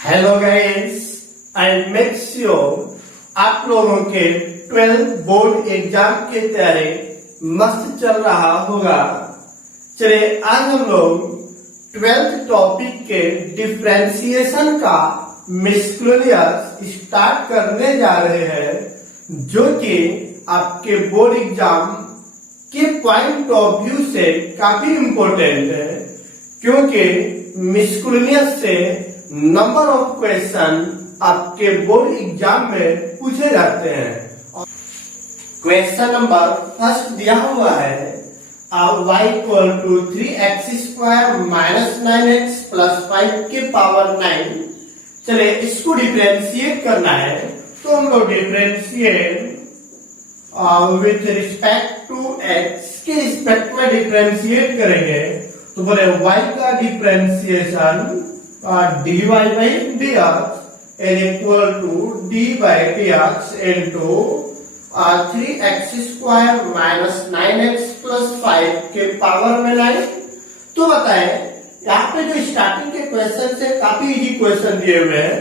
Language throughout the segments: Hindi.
Hello guys, I make sure आप लोगों के 12 बोर्ड एग्जाम की तैयारी मस्त चल रहा होगा। चलिए आज हम लोग 12th टॉपिक के डिफरेंशिएशन का मिस्कुलियस स्टार्ट करने जा रहे हैं, जो कि आपके बोर्ड एग्जाम के पॉइंट ऑफ व्यू से काफी इम्पोर्टेंट है, क्योंकि मिस्कुलियस से नंबर ऑफ क्वेश्चन आपके बोर्ड एग्जाम में पूछे जाते हैं। क्वेश्चन नंबर फर्स्ट दिया हुआ है, y equal to 3x square minus 9x plus 5 के पावर 9। चलिए इसको डिफरेंशिएट करना है, तो हम लोग differentiate with respect to x के रिस्पेक्ट में डिफरेंशिएट करेंगे। तो बोले y का differentiation dy by dx is equal to d by dx into 3x square minus 9x plus 5 के पावर में 9। तो बताएं, यहाँ पे जो स्टार्टिंग के क्वेश्चन से काफी इजी क्वेश्चन दिए हुए हैं।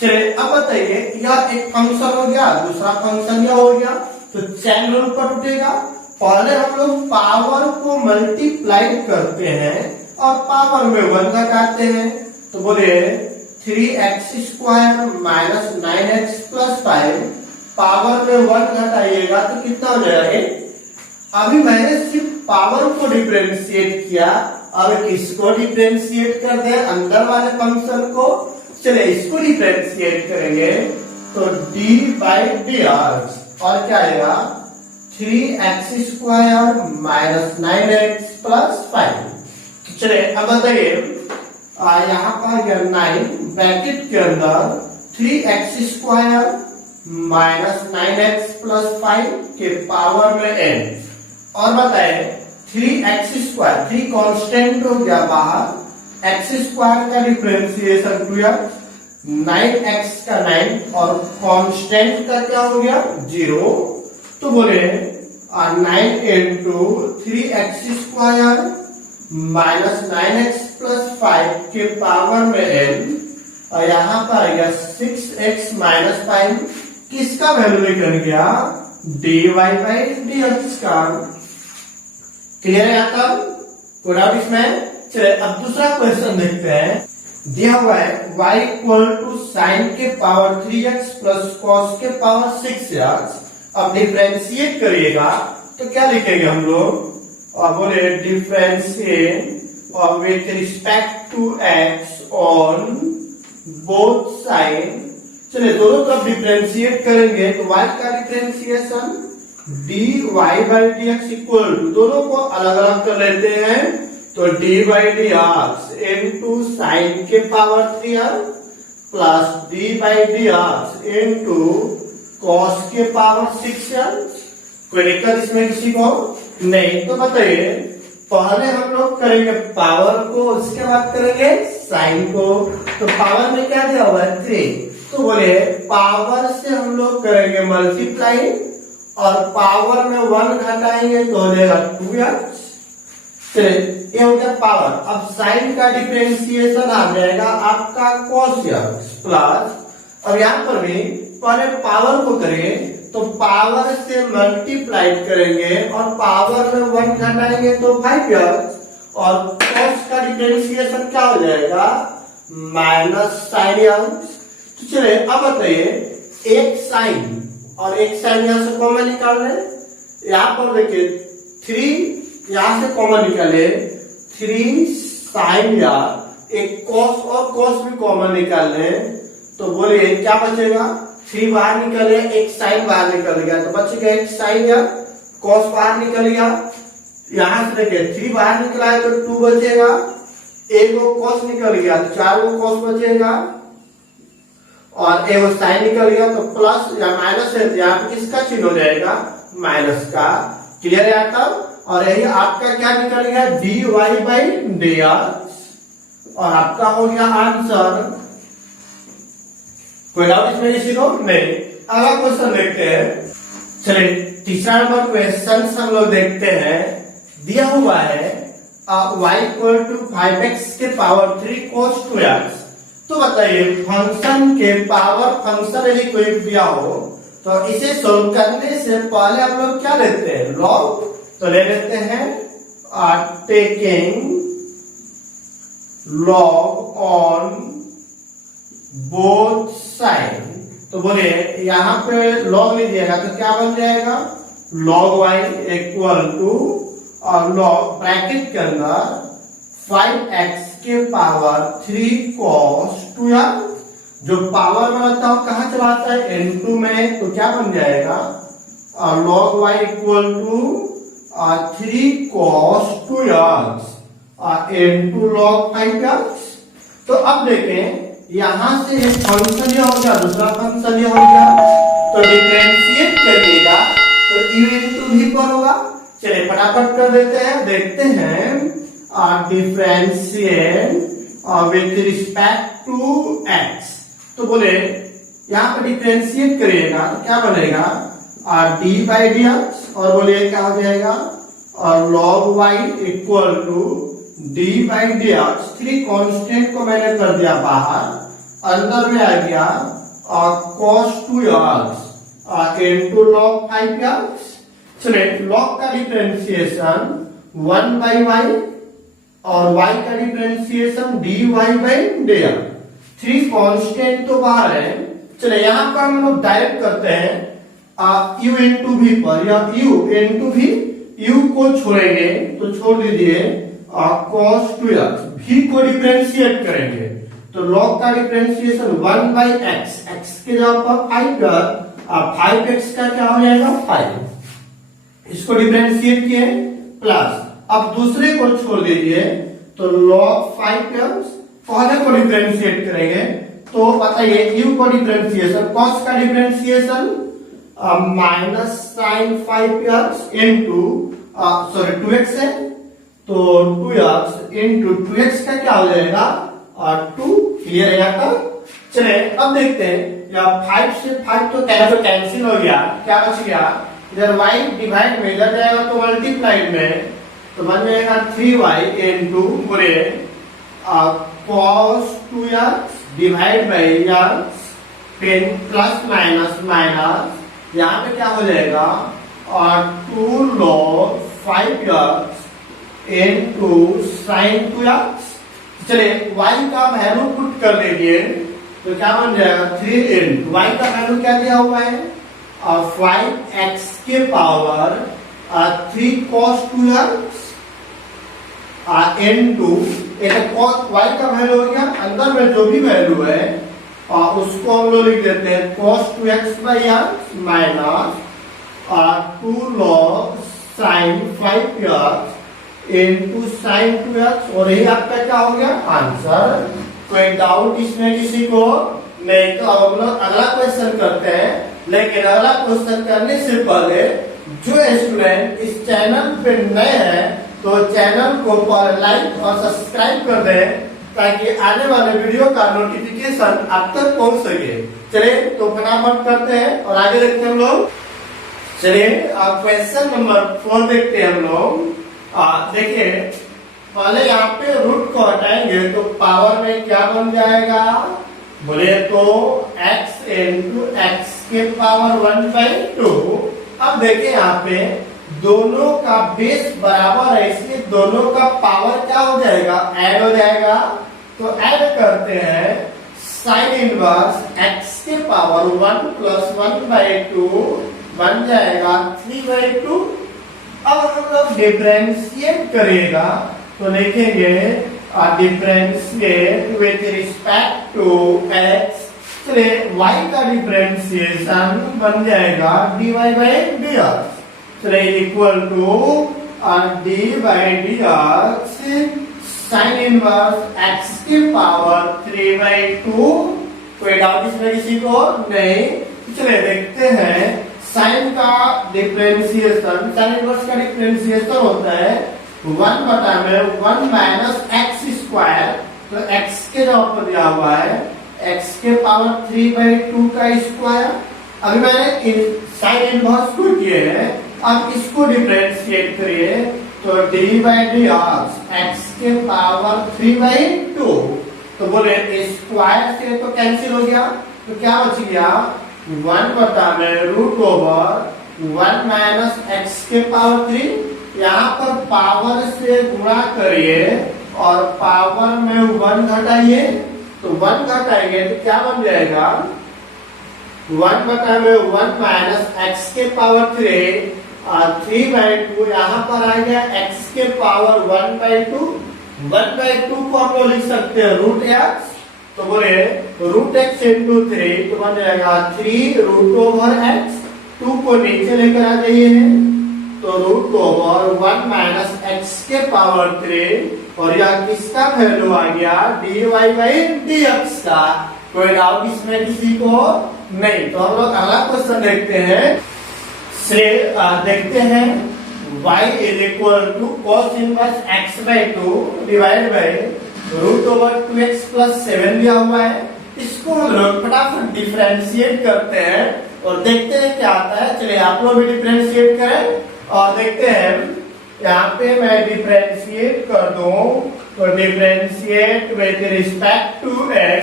चलिए अब बताइए, यह एक फंक्शन हो गया, दूसरा फंक्शन यह हो गया, तो चैन रूल पर उठेगा। पहले हम लोग पावर को मल्टीप्लाई करते हैं और पावर में 1 घटाते हैं। तो बोले 3x square minus 9x plus 5 power में 1 घटाइएगा तो कितना हो जाएगा। अभी मैंने सिर्फ पावर को डिफरेंशिएट किया, अब किसको डिफरेंशिएट कर दे, अंदर वाले फंक्शन को। चलिए इसको डिफरेंशिएट करेंगे तो d बाई dx और क्या आएगा 3x square minus 9x plus 5। चलिए अब बताइए, यहाँ पर 9 ब्रैकेट के अंदर 3x square minus 9x plus 5 के पावर में n। और बताए 3x स्क्वायर, 3 कांस्टेंट हो गया बाहर, x स्क्वायर का डिफरेंशिएशन 2x, 9x का 9 और कांस्टेंट का क्या हो गया 0। तो बोले 9 into 3x square minus 9x plus 5 के पावर में n, और यहाँ पर आ गया 6x माइनस 5, किसका वैल्यू निकल गया dy बाई dx का। क्लियर है यहाँ तक? कोई डाउट इसमें? चलिए अब दूसरा क्वेश्चन देखते हैं। दिया हुआ है y इक्वल टू साइन के पावर 3x प्लस कॉस के पावर 6x। अब डिफरेंशिएट करिएगा तो क्या लिखेंगे हम लोग, और बोले डिफरेंशिएट और with respect to x on both side. चलिए दोनों तरफ डिफरेंशिएट करेंगे तो y का differentiation dy by dx equal to, दोनों को अलग अलग कर लेते हैं, तो d by dx into sine के power 3x plus d by dx into cos के पावर 6x। कोई दिक्कत इसमें किसी को नहीं? तो बताइए, पहले हम लोग करेंगे पावर को, उसके बाद करेंगे साइन को। तो पावर में क्या दिया हुआ है 3, तो बोले पावर से हम लोग करेंगे मल्टीप्लाई और पावर में 1 घटाएंगे तो हो जाएगा 2x। चलिए ये हो गया पावर। अब साइन का डिफरेंशिएशन आ जाएगा आपका cos x प्लस, अब यहाँ पर भी पहले पावर को करेंगे तो पावर से मल्टीप्लाई करेंगे और पावर में 1 घटाएंगे तो 5x, और cos का डिफरेंशिएशन क्या हो जाएगा माइनस साइन x। तो चलिए अब बताइए, एक साइन और एक साइन यहां से कॉमन निकाल ले। यहाँ पर देखिए 3 यहां से कॉमन निकाले, 3 साइन या एक cos और cos भी कॉमन निकाल ले, तो बोलिए क्या बचेगा, 3 बाहर निकल गया, एक साइन बाहर निकल गया, तो बच गया एक साइन या cos बाहर निकल गया। यहां से देखिए 3 बाहर निकला है तो 2 बचेगा, एक वो cos निकल गया तो 4 वो cos बचेगा, और एक वो साइन निकल गया तो प्लस या माइनस है, यहाँ पे किसका चिन्ह हो जाएगा माइनस का। क्लियर है यहाँ तक? और यही आपका क्या निकल गया dy बाई dx, और आपका हो गया आंसर। कोई डाउट इसमें किसी को नहीं? अगला क्वेश्चन देखते हैं। चलिए तीसरा नंबर क्वेश्चन हम लोग देखते हैं। दिया हुआ है y इक्वल टू 5x के पावर 3 cos 2x। तो बताइए फंक्शन के पावर फंक्शन यदि कोई दिया हो तो इसे सोल्व करने से पहले हम लोग क्या लेते हैं, लॉग। तो ले लेते हैं taking log on both side. तो बोलिए यहाँ पे लॉग लीजिएगा तो क्या बन जाएगा, लॉग y इक्वल टू और लॉग ब्रैकेट के अंदर 5x के पावर 3 cos 2x। जो पावर बनाता है कहाँ चला आता है, n2 में। तो क्या बन जाएगा, log y equal to 3 cos 2x n2 log 5x। तो अब देखें यहां से एक फंक्शन ये हो गया, दूसरा फंक्शन ये हो गया। तो डिफरेंशिएट करिएगा तो u इंटू v पर होगा। चलिए फटाफट कर देते हैं, देखते हैं differentiate with respect to x। तो बोले यहाँ पर डिफरेंशिएट करिएगा तो क्या बनेगा, डी बाई डी एक्स। और बोलिए क्या हो जाएगा, और log y equal to d by d x. 3 constant को मैंने कर दिया बाहर, अंदर में आ गया cos 2x into log 5x। चलिए log का डिफरेंशिएशन 1 बाई y और y का differentiation dy by dx। 3 constant तो बाहर है। चलिए यहाँ पर हम लोग डायरेक्ट करते हैं u इंटू v पर, या u इंटू v। u को छोड़ेंगे तो छोड़ दीजिए cos 2x। v को डिफरेंशिएट करेंगे तो log का डिफरेंशिएशन 1 बाई x, x के जगह पर 5x का क्या हो जाएगा 5। इसको डिफरेंशिएट किए प्लस, अब दूसरे को छोड़ दीजिए तो log 5x। पहले को डिफरेंशिएट करेंगे तो बताइए u को डिफरेंशिएशन, cos का differentiation minus sine 5x into sorry 2x है तो 2x इंटू 2x का क्या हो जाएगा 2। क्लियर है यहाँ तक। चले अब देखते हैं, या 5 से 5 तो कैंसिल हो गया, क्या बच गया, इधर y डिवाइड में इधर जाएगा तो मल्टीप्लाइड में, तो बन जाएगा 3y इंटू बोले cos 2x divide by x plus minus minus, यहाँ पे क्या हो जाएगा और 2 log 5x into sin 2x। चलिए y का वैल्यू पुट कर दीजिए तो क्या बन जाएगा 3 इंटू y का वैल्यू क्या दिया हुआ है और 5x के power 3 cos 2x into y का वैल्यू हो गया, अंदर में जो भी वैल्यू है उसको हम लोग लिख देते हैं cos 2x by x minus 2 log sin 5x into sin 2x। और यही आपका क्या हो गया आंसर। कोई डाउट इसमें किसी को नहीं? तो अब हम लोग अगला क्वेश्चन करते हैं, लेकिन अगला क्वेश्चन करने से पहले जो स्टूडेंट इस चैनल पे नए हैं तो चैनल को लाइक और सब्सक्राइब कर दें ताकि आने वाले वीडियो का नोटिफिकेशन आप तक पहुंच सके। चलिए तो फटाफट करते हैं और आगे देखते हैं हम लोग। चलिए क्वेश्चन नंबर 4 देखते हैं हम लोग। देखिए पहले यहाँ पे रूट को हटाएंगे तो पावर में क्या बन जाएगा, बोले तो x इंटू एक्स के पावर 1 बाई 2। अब देखिए यहाँ पे दोनों का बेस बराबर है, इसलिए दोनों का पावर क्या हो जाएगा ऐड हो जाएगा। तो ऐड करते हैं साइन इनवर्स x के पावर 1 प्लस 1 बाई 2 बन जाएगा 3 बाई 2। अब हम लोग डिफरेंशिएट करेगा तो लिखेंगे differentiate with respect to x। चलिए y का डिफरेंशिएशन बन जाएगा dy बाई dx। चलिए equal to d by dx sine inverse x के पावर 3 बाई 2। कोई डाउट इसमें किसी को नहीं? चलिए देखते हैं साइन का डिफरेंशिएशन, साइन इनवर्स का डिफरेंशिएशन होता है 1 बटा में 1 माइनस एक्स स्क्वायर। तो x के जगह पर दिया हुआ है x के पावर 3 बाई 2 का स्क्वायर। अभी मैंने साइन इनवर्स को किए हैं, अब इसको डिफरेंशिएट करिए तो डी बाई डी एक्स के पावर 3 बाई 2 तो बोले स्क्वायर से तो कैंसिल हो गया, तो क्या बच गया 1 बटा में रूट ओवर 1 माइनस एक्स के पावर 3। यहाँ पर पावर से गुणा करिए और पावर में 1 घटाइए, तो 1 घटाएंगे तो क्या बन जाएगा 1 बटा में 1 माइनस एक्स के पावर 3 और 3/2 यहाँ पर आ गया x के पावर 1/2। 1/2 को हम लोग लिख सकते हैं रूट एक्स, तो बोले रूट एक्स इंटू 3 तो बन जाएगा 3 रूट ओवर एक्स। 2 को नीचे लेकर आ जाइए, तो रूट ओवर 1 माइनस एक्स के पावर 3 और यह किसका वैल्यू आ गया dy बाई dx का। कोई डाउट इसमें किसी को नहीं? तो हम लोग अगला क्वेश्चन देखते हैं। देखते हैं y is equal to cos inverse x by 2 divide by root over 2x plus 7 दिया हुआ है। इसको हम लोग फटाफट डिफरेंशिएट करते हैं और देखते हैं क्या आता है। चलिए आप लोग भी डिफरेंशिएट करें और देखते हैं। यहाँ पे मैं डिफरेंशिएट कर दूं, तो differentiate with respect to x,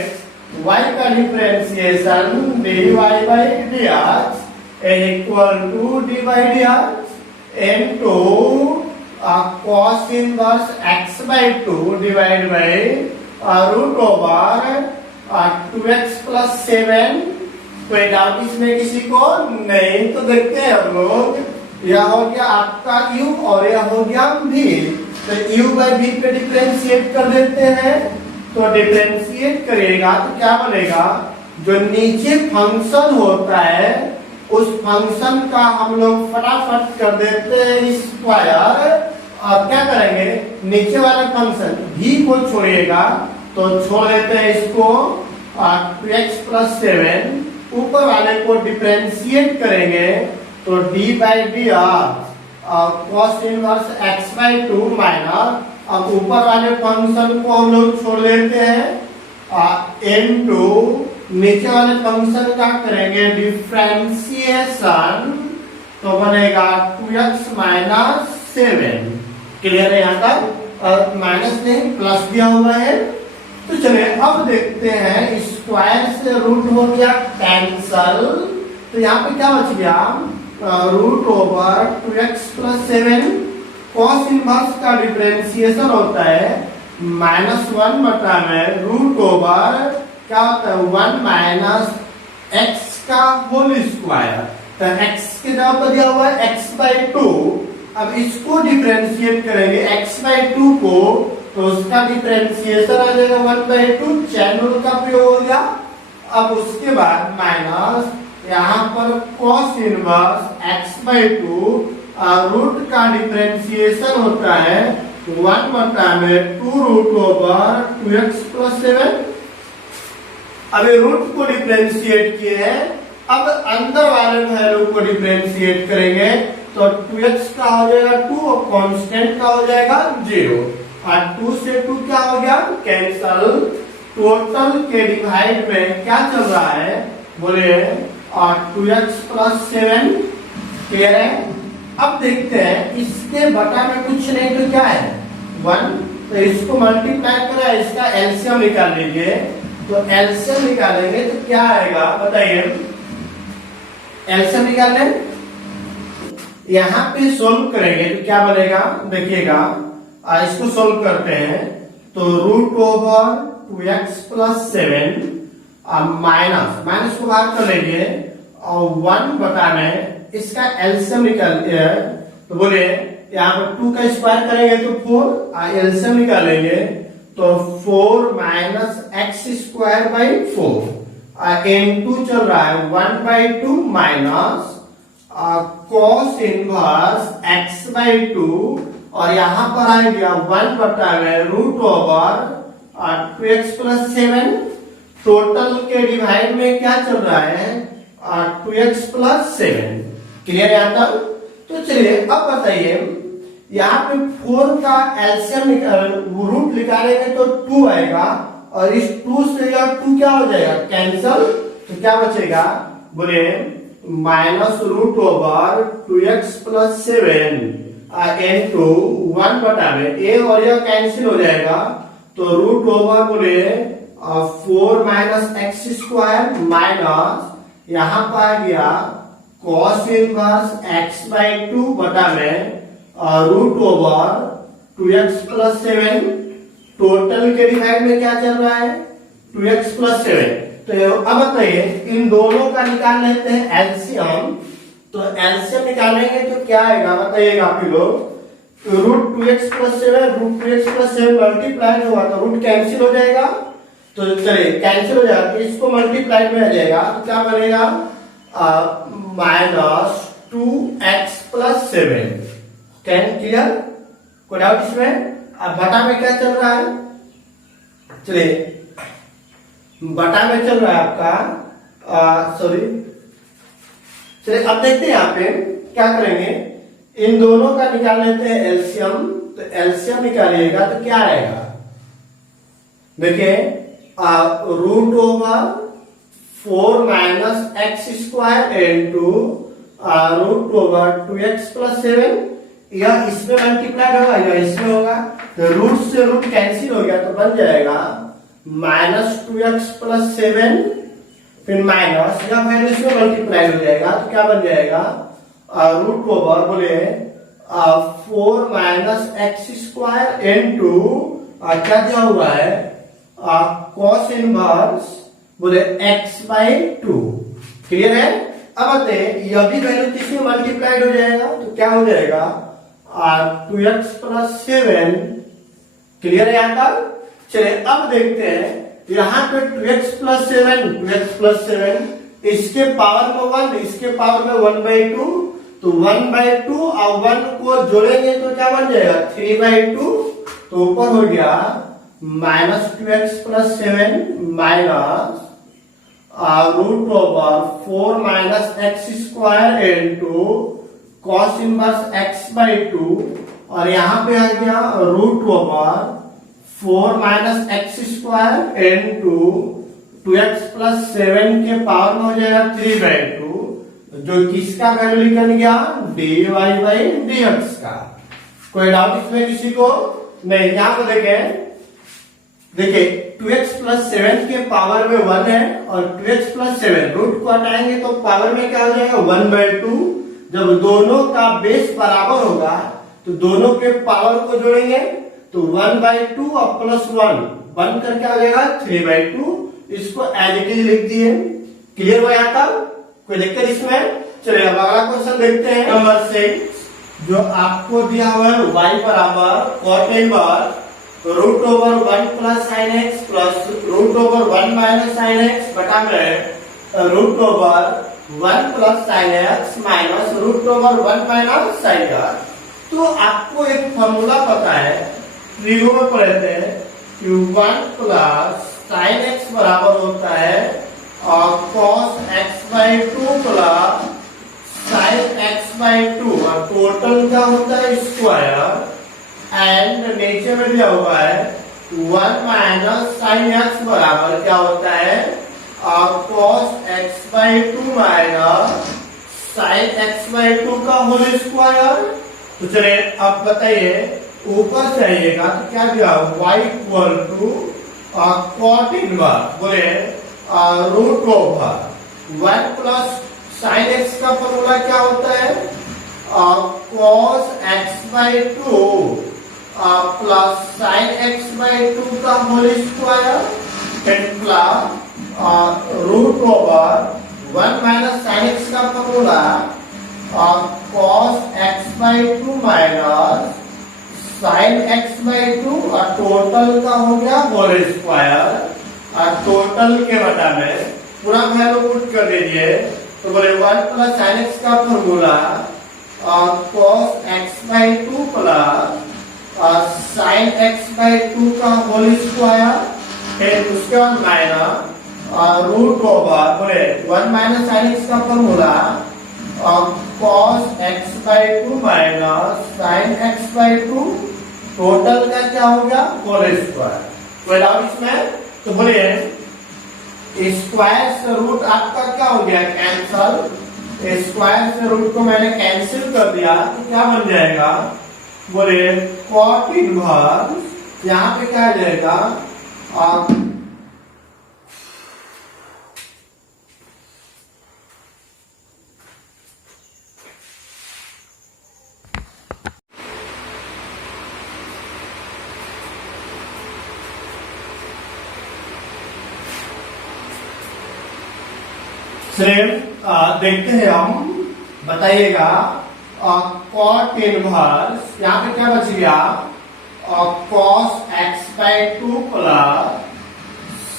y का differentiation dy by dx equal to dy by dx into cos inverse x by 2 divide by root over 2x plus 7। कोई डाउट इसमें किसी को नहीं? तो देखते हैं हम लोग। यह हो गया आपका u और यह हो गया v, तो u बाई v पे डिफरेंशिएट कर देते हैं। तो डिफरेंशिएट करिएगा तो क्या बनेगा, जो नीचे फंक्शन होता है उस फंक्शन का हम लोग फटाफट कर देते हैं स्क्वायर और क्या करेंगे नीचे वाला फंक्शन v को छोड़िएगा, तो छोड़ देते हैं इसको 2x प्लस 7। ऊपर वाले को डिफरेंशिएट करेंगे तो d by D cos inverse x by 2 minus, अब ऊपर वाले फंक्शन को हम लोग छोड़ देते हैं इनटू नीचे वाले फंक्शन का करेंगे डिफरेंशिएशन, तो बनेगा 2x माइनस 7। क्लियर है? यहाँ तक माइनस नहीं प्लस दिया हुआ है। तो चलिए अब देखते हैं, स्क्वायर से रूट हो गया कैंसल, तो यहाँ पे क्या बच गया root over 2x plus 7। Cos inverse का डिफरेंशिएशन होता है -1 बटा में रूट ओवर क्या होता है 1 माइनस एक्स का होल स्क्वायर। तो x के जगह पर दिया हुआ है x बाई 2। अब इसको डिफरेंशिएट करेंगे x बाई 2 को, तो उसका डिफरेंशिएशन आ जाएगा 1/2, चैन रूल का प्रयोग हो गया। अब उसके बाद माइनस यहाँ पर cos inverse x by 2 root का डिफरेंशिएशन होता है 1 बटा में 2 रूट ओवर 2x प्लस 7। अब रूट को डिफरेंशिएट किए हैं, अब अंदर वाले वैल्यू को डिफरेंशिएट करेंगे तो 2x का हो जाएगा 2 और कांस्टेंट का हो जाएगा 0 और 2 से 2 क्या हो गया कैंसल। टोटल के डिवाइड में क्या चल रहा है बोले और 2x प्लस 7। क्लियर है? अब देखते हैं इसके बटा में कुछ नहीं तो क्या है 1, तो इसको मल्टीप्लाई करा इसका एलसीएम निकाल लीजिए। तो एलसीएम निकालेंगे तो क्या आएगा बताइए, एलसीएम निकालने यहाँ पे सोल्व करेंगे तो क्या बनेगा देखिएगा। इसको सोल्व करते हैं तो root over 2x plus 7 minus को बाहर कर लेंगे और 1 बटा में इसका एलसीएम निकाल तो बोले यहाँ पर 2 का स्क्वायर करेंगे तो 4, एलसीएम निकालेंगे तो 4 minus x square by 4 into चल रहा है 1/2 minus cos inverse x by 2 और यहाँ पर आ गया 1 बटा में root over 2x plus 7। Total के डिवाइड में क्या चल रहा है 2x प्लस 7। क्लियर है यहाँ तक? तो चलिए अब बताइए यहाँ पे 4 का एलसीएम रूट निकालेंगे तो 2 आएगा और इस 2 से यह 2 क्या हो जाएगा कैंसल। तो क्या बचेगा बोले minus root over 2x plus 7 into 1 बटा में ए और यह कैंसिल हो जाएगा तो रूट ओवर बोले 4 माइनस एक्स स्क्वायर माइनस यहाँ पर आ गया cos inverse x by two बटा में root over 2x plus 7। Total के डिवाइड में क्या चल रहा है 2x प्लस 7। तो अब बताइए इन दोनों का निकाल लेते हैं एलसीएम। तो एलसीएम निकालेंगे तो क्या आएगा बताइएगा आप लोग। Root 2x plus 7 root 2x plus 7 multiply में हुआ तो रूट कैंसिल हो जाएगा। तो चलिए कैंसिल हो जाएगा तो इसको मल्टीप्लाई में आ जाएगा तो क्या बनेगा minus 2x plus 7। Can clear कोई डाउट इसमें। अब बटा में क्या चल रहा है चलिए बटा में चल रहा है आपका सॉरी चलिए अब देखते हैं यहाँ पे क्या करेंगे इन दोनों का निकाल लेते हैं एलसीएम। तो एलसीएम निकालिएगा तो क्या आएगा देखिए root over 4 minus x square into root over 2x plus 7। यह इसमें मल्टीप्लाई होगा या इसमें होगा तो रूट से रूट कैंसिल हो गया तो बन जाएगा माइनस 2x प्लस 7 फिर माइनस या वैल्यू इसमें मल्टीप्लाई हो जाएगा तो क्या बन जाएगा रूट ओवर बोले 4 माइनस एक्स स्क्वायर इंटू क्या दिया हुआ है कॉस इनवर्स बोले x बाई 2। क्लियर है। अब आते यह भी वैल्यू किसमें मल्टीप्लाइड हो जाएगा तो क्या हो जाएगा 2x प्लस 7। क्लियर है यहाँ तक। चलिए अब देखते हैं यहाँ पे 2x प्लस 7 इसके पावर में 1 इसके पावर में 1/2 तो 1/2 और 1 को जोड़ेंगे तो क्या बन जाएगा 3/2 तो ऊपर हो गया minus 2x plus 7 minus root over 4 minus x square into cos inverse x by 2 और यहाँ पे आ गया root over 4 minus x square into 2x plus 7 के पावर में हो जाएगा 3/2 जो किसका वैल्यू निकल गया dy बाई dx का। कोई डाउट इसमें किसी को नहीं। यहाँ पे देखें देखिए 2x प्लस 7 के पावर में 1 है और 2x प्लस 7 रूट को हटाएंगे तो पावर में क्या हो जाएगा 1/2। जब दोनों का बेस बराबर होगा तो दोनों के पावर को जोड़ेंगे तो 1/2 और प्लस 1 बन करके आ जाएगा 3/2। इसको एज इट इज लिख दिए। क्लियर हुआ यहाँ तक कोई दिक्कत इसमें। चलिए अब अगला क्वेश्चन देखते हैं नंबर 6 जो आपको दिया हुआ है y बराबर cot inverse root over 1 plus sine x plus root over 1 minus sine x बटा में root over 1 plus sine x minus root over 1 minus sine x. तो आपको एक फॉर्मूला पता है ट्रिगो में पढ़े थे कि 1 प्लस साइन एक्स बराबर होता है और cos x by 2 plus sine x by 2 और टोटल क्या होता है स्क्वायर एंड नीचे में दिया हुआ है 1 माइनस साइन एक्स बराबर क्या होता है और cos x by 2 minus sine x by 2 का होल स्क्वायर। तो चलिए अब बताइए ऊपर से आइएगा तो क्या दिया y equal to cot inverse बोले root over 1 plus sine x का फॉर्मूला क्या होता है cos x by 2 plus sine x by 2 का whole square and plus root over 1 minus sine x का formula cos x by 2 minus sine x by 2 और टोटल का हो गया होल स्क्वायर और टोटल के बटा में पूरा वैल्यू पुट कर दीजिए तो बोले 1 प्लस साइन एक्स का formula cos x by 2 plus sine x by 2 का होल स्क्वायर फिर उसके बाद माइनस रूट ओवर बोले 1 माइनस साइन एक्स का formula cos x by 2 minus sine x by 2 total का क्या हो गया होल स्क्वायर। कोई डाउट इसमें। तो बोलिए स्क्वायर से रूट आपका क्या हो गया कैंसल। स्क्वायर से रूट को मैंने कैंसिल कर दिया तो क्या बन जाएगा बोले कॉट इनवर्स यहाँ पे क्या आ जाएगा चलिए देखते हैं हम, बताइएगा कॉट इनवर्स, यहाँ पे क्या बच गया, cos x by two plus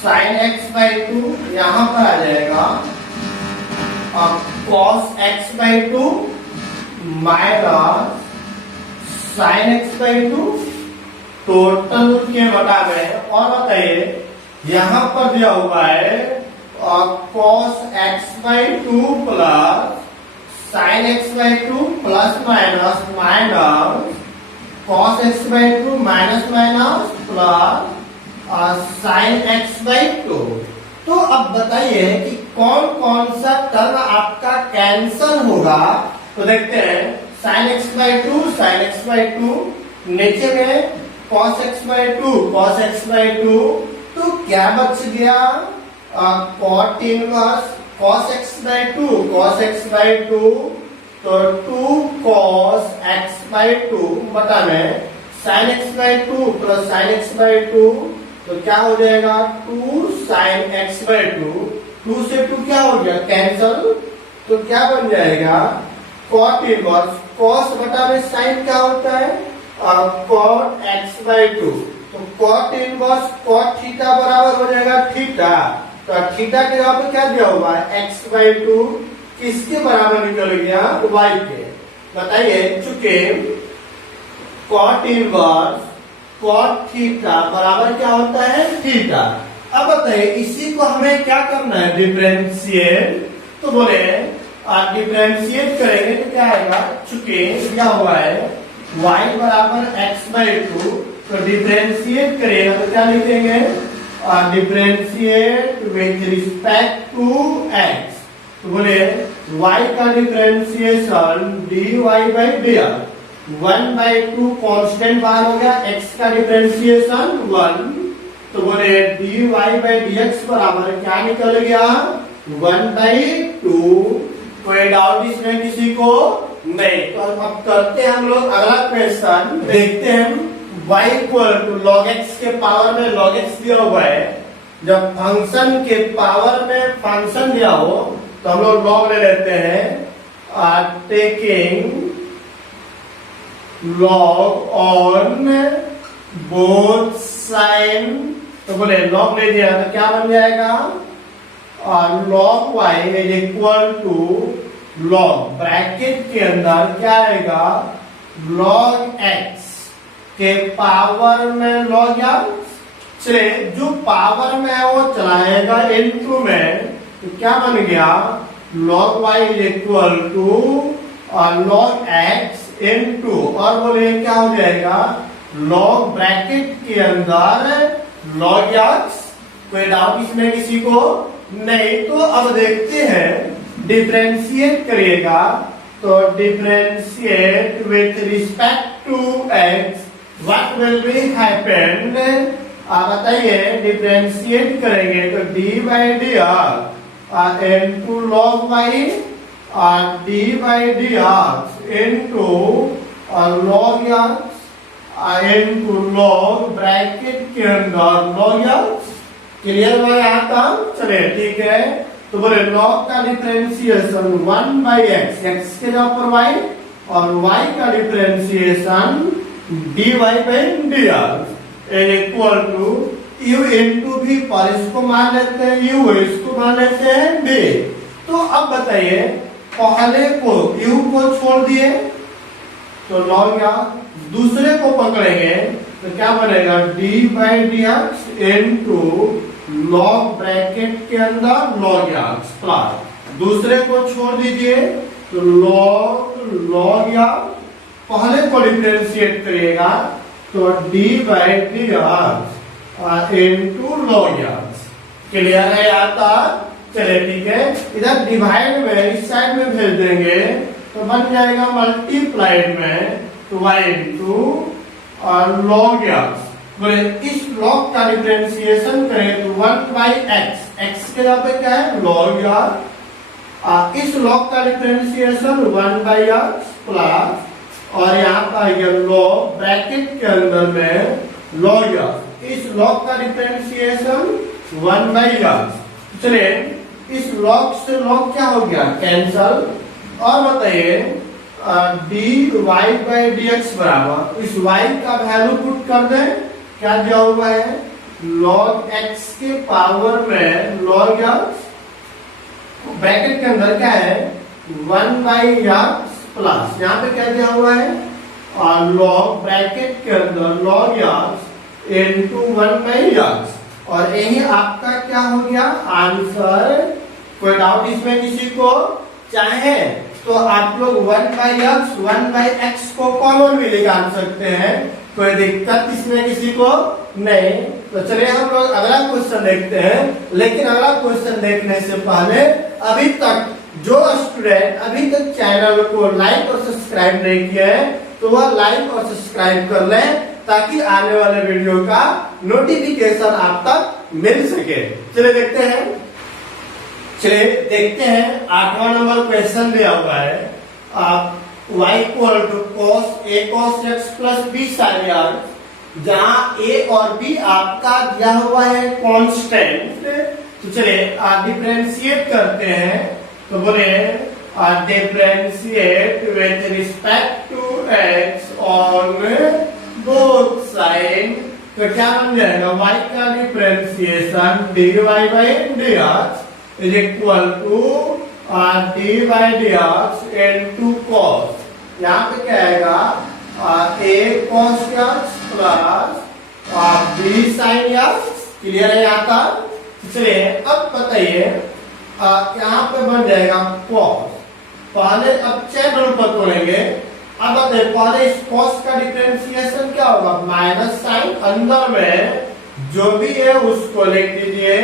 sine x by to, यहाँ पर आ जाएगा cos x by to minus sine x by to total के बटा में। और बताइए यहाँ पर दिया हुआ है cos x by two plus sine x by two plus minus minus cos x by to minus minus plus sine x by two. तो अब बताइए कि कौन कौन सा टर्म आपका कैंसल होगा। तो देखते हैं, sine x by two sine x by two, नीचे में cos x by two cos x by two, तो क्या बच गया, cot inverse cos x by two cos x by two, तो two cos x by two बटा में sine x by two plus sine x by two, तो क्या हो जाएगा, two sine x by two, two से टू क्या हो गया कैंसल, तो क्या बन जाएगा कॉट इनवर्स कॉस बटा में साइन क्या होता है कॉट एक्स बाई टू, तो कॉट इनवर्स कॉट थीटा बराबर हो जाएगा थीटा, तो थीटा के जगह पे क्या दिया हुआ है एक्स बाई टू, किसके बराबर निकल गया वाई के। बताइए, चूंकि कॉट इनवर्स कॉट थीटा बराबर क्या होता है थीटा। अब बताइए इसी को हमें क्या करना है डिफरेंशिएट, तो बोले डिफरेंशिएट करेंगे तो क्या आएगा, चूंकि दिया हुआ है y बराबर एक्स बाई टू, तो डिफरेंशिएट करेगा तो क्या लिखेंगे differentiate with respect to x, तो बोले y का डिफरेंशिएशन dy बाई dx, 1 बाई टू कॉन्स्टेंट बाहर हो गया, x का डिफरेंशिएशन 1, तो बोले dy बाई dx बराबर क्या निकल गया 1 बाई टू। कोई डाउट इसमें किसी को नहीं। तो अब करते हैं हम लोग अगला क्वेश्चन, देखते हैं y equal to log x के पावर में log x दिया हुआ है, जब फंक्शन के पावर में फंक्शन दिया हो तो हम लोग log ले लेते हैं, taking log on both sign, तो बोले log ले दिया तो क्या बन जाएगा log y is equal to log bracket के अंदर क्या आएगा log x के पावर में log x, चलिए जो पावर में है वो चलाएगा इनटू में, तो क्या बन गया log y is equal to log x into, और बोले क्या हो जाएगा log ब्रैकेट के अंदर log x। कोई डाउट इसमें किसी को नहीं। तो अब देखते हैं डिफरेंशिएट करिएगा, तो differentiate with respect to x what will be happened, आप बताइए डिफरेंशिएट करेंगे तो d by d r into log y और d by d r into log x into log bracket के अंदर log x। क्लियर हुआ यहाँ तक, चलिए ठीक है। तो बोले log का डिफरेंशिएशन 1 बाई एक्स, एक्स के जगह पर y, और y का differentiation dy by dr is equal to u into भी, पर इसको मान लेते हैं u, इसको मान लेते हैं d। तो अब बताइए पहले को u को छोड़ दिए तो log या दूसरे को पकड़ेंगे तो क्या बनेगा d by dx into log bracket के अंदर log x प्लस, दूसरे को छोड़ दीजिए तो log या पहले को डिफरेंशिएट करिएगा तो d by dx into log x। Clear है आता, चलिए ठीक है। इधर डिवाइड में इस साइड में भेज देंगे तो बन जाएगा मल्टीप्लाइड में तो y इनटू log x। बोले इस log का डिफरेंशिएशन करें तो 1 बाई x, x के जगह पे क्या है log x, इस log का डिफरेंशिएशन 1 बाई x प्लस, और यहाँ पर ये log ब्रैकेट के अंदर में log x, इस log का डिफरेंशिएशन 1 बाई x। चलिए इस log से log क्या हो गया, कैंसल। और बताइए dy बाई dx बराबर, इस y का वैल्यू पुट कर दें, क्या दिया हुआ है, log x के पावर में log x, ब्रैकेट के अंदर क्या है 1 बाई x प्लस, यहाँ पे क्या दिया हुआ है, और log ब्रैकेट के अंदर log x into 1 by x, और यही आपका क्या हो गया आंसर। कोई डाउट इसमें किसी को, चाहे तो आप लोग 1 बाई एक्स 1 बाई एक्स को कॉमन भी निकाल सकते हैं, कोई दिक्कत इसमें किसी को नहीं। तो चलिए हम लोग अगला क्वेश्चन देखते हैं, लेकिन अगला क्वेश्चन देखने से पहले अभी तक जो स्टूडेंट अभी तक चैनल को लाइक और सब्सक्राइब नहीं किया है तो वह लाइक और सब्सक्राइब कर लें, ताकि आने वाले वीडियो का नोटिफिकेशन आप तक मिल सके। चलिए देखते हैं, चलिए देखते हैं 8वां नंबर क्वेश्चन दिया हुआ है, y equal to cos a cos x plus b sin x, जहां a और b आपका दिया हुआ है कांस्टेंट। तो चलिए डिफरेंशिएट करते हैं, तो बोले differentiate with respect to x on both side, तो क्या बन जाएगा, y का differentiation dy by dx is equal to dy dx into cos, यहाँ पे क्या आएगा a cos x plus b sin x, clear है यहाँ तक। चलिए अब बताइए यहाँ पे बन जाएगा cos, पहले अब चैन रूल पर तोड़ेंगे। अब बताइए पहले इस cos का डिफरेंशिएशन क्या होगा, माइनस साइन, अंदर में जो भी है उसको लिख दीजिए।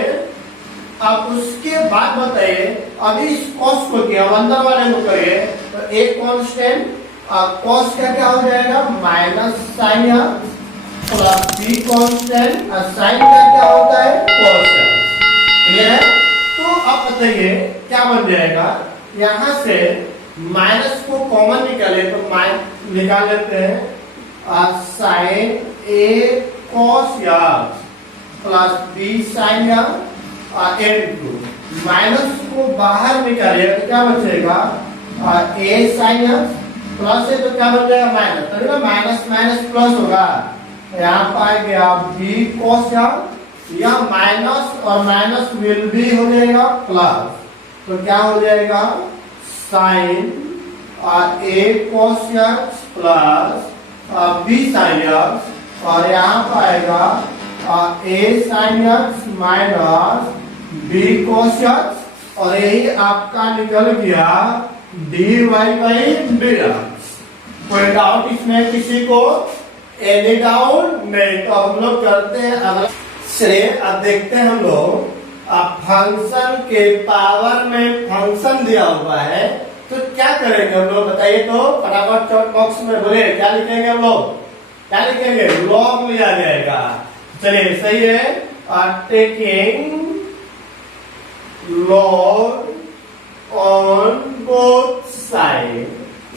अब उसके बाद बताइए अभी इस cos को किया अंदर वाले को करिए, तो एक कांस्टेंट cos का क्या हो जाएगा minus sine x plus b constant, और साइन का क्या होता है cos x, क्लियर है। तो अब बताइए क्या बन जाएगा, यहाँ से माइनस को कॉमन निकाले तो निकाल लेते हैं sine a cos x plus b sin x into minus को बाहर निकालिए तो क्या बचेगा a sin x प्लस है तो क्या बन जाएगा माइनस, तभी ना माइनस माइनस प्लस होगा, यहाँ पाए गया b cos x, यह माइनस और माइनस विल भी हो जाएगा प्लस, तो क्या हो जाएगा sine a cos x plus b sin x, और यहाँ पाएगा a sin x minus b cos x, और यही आपका निकल गया dy बाई dx। कोई डाउट इसमें किसी को, एनी डाउट नहीं, तो हम लोग करते हैं अगला। चलिए अब देखते हैं हम लोग फंक्शन के पावर में फंक्शन दिया हुआ है, तो क्या करेंगे हम लोग बताइए, तो फटाफट चॉट बॉक्स में बोले क्या लिखेंगे हम लोग, क्या लिखेंगे, लॉग लिया जाएगा। चलिए सही है, taking log on both side,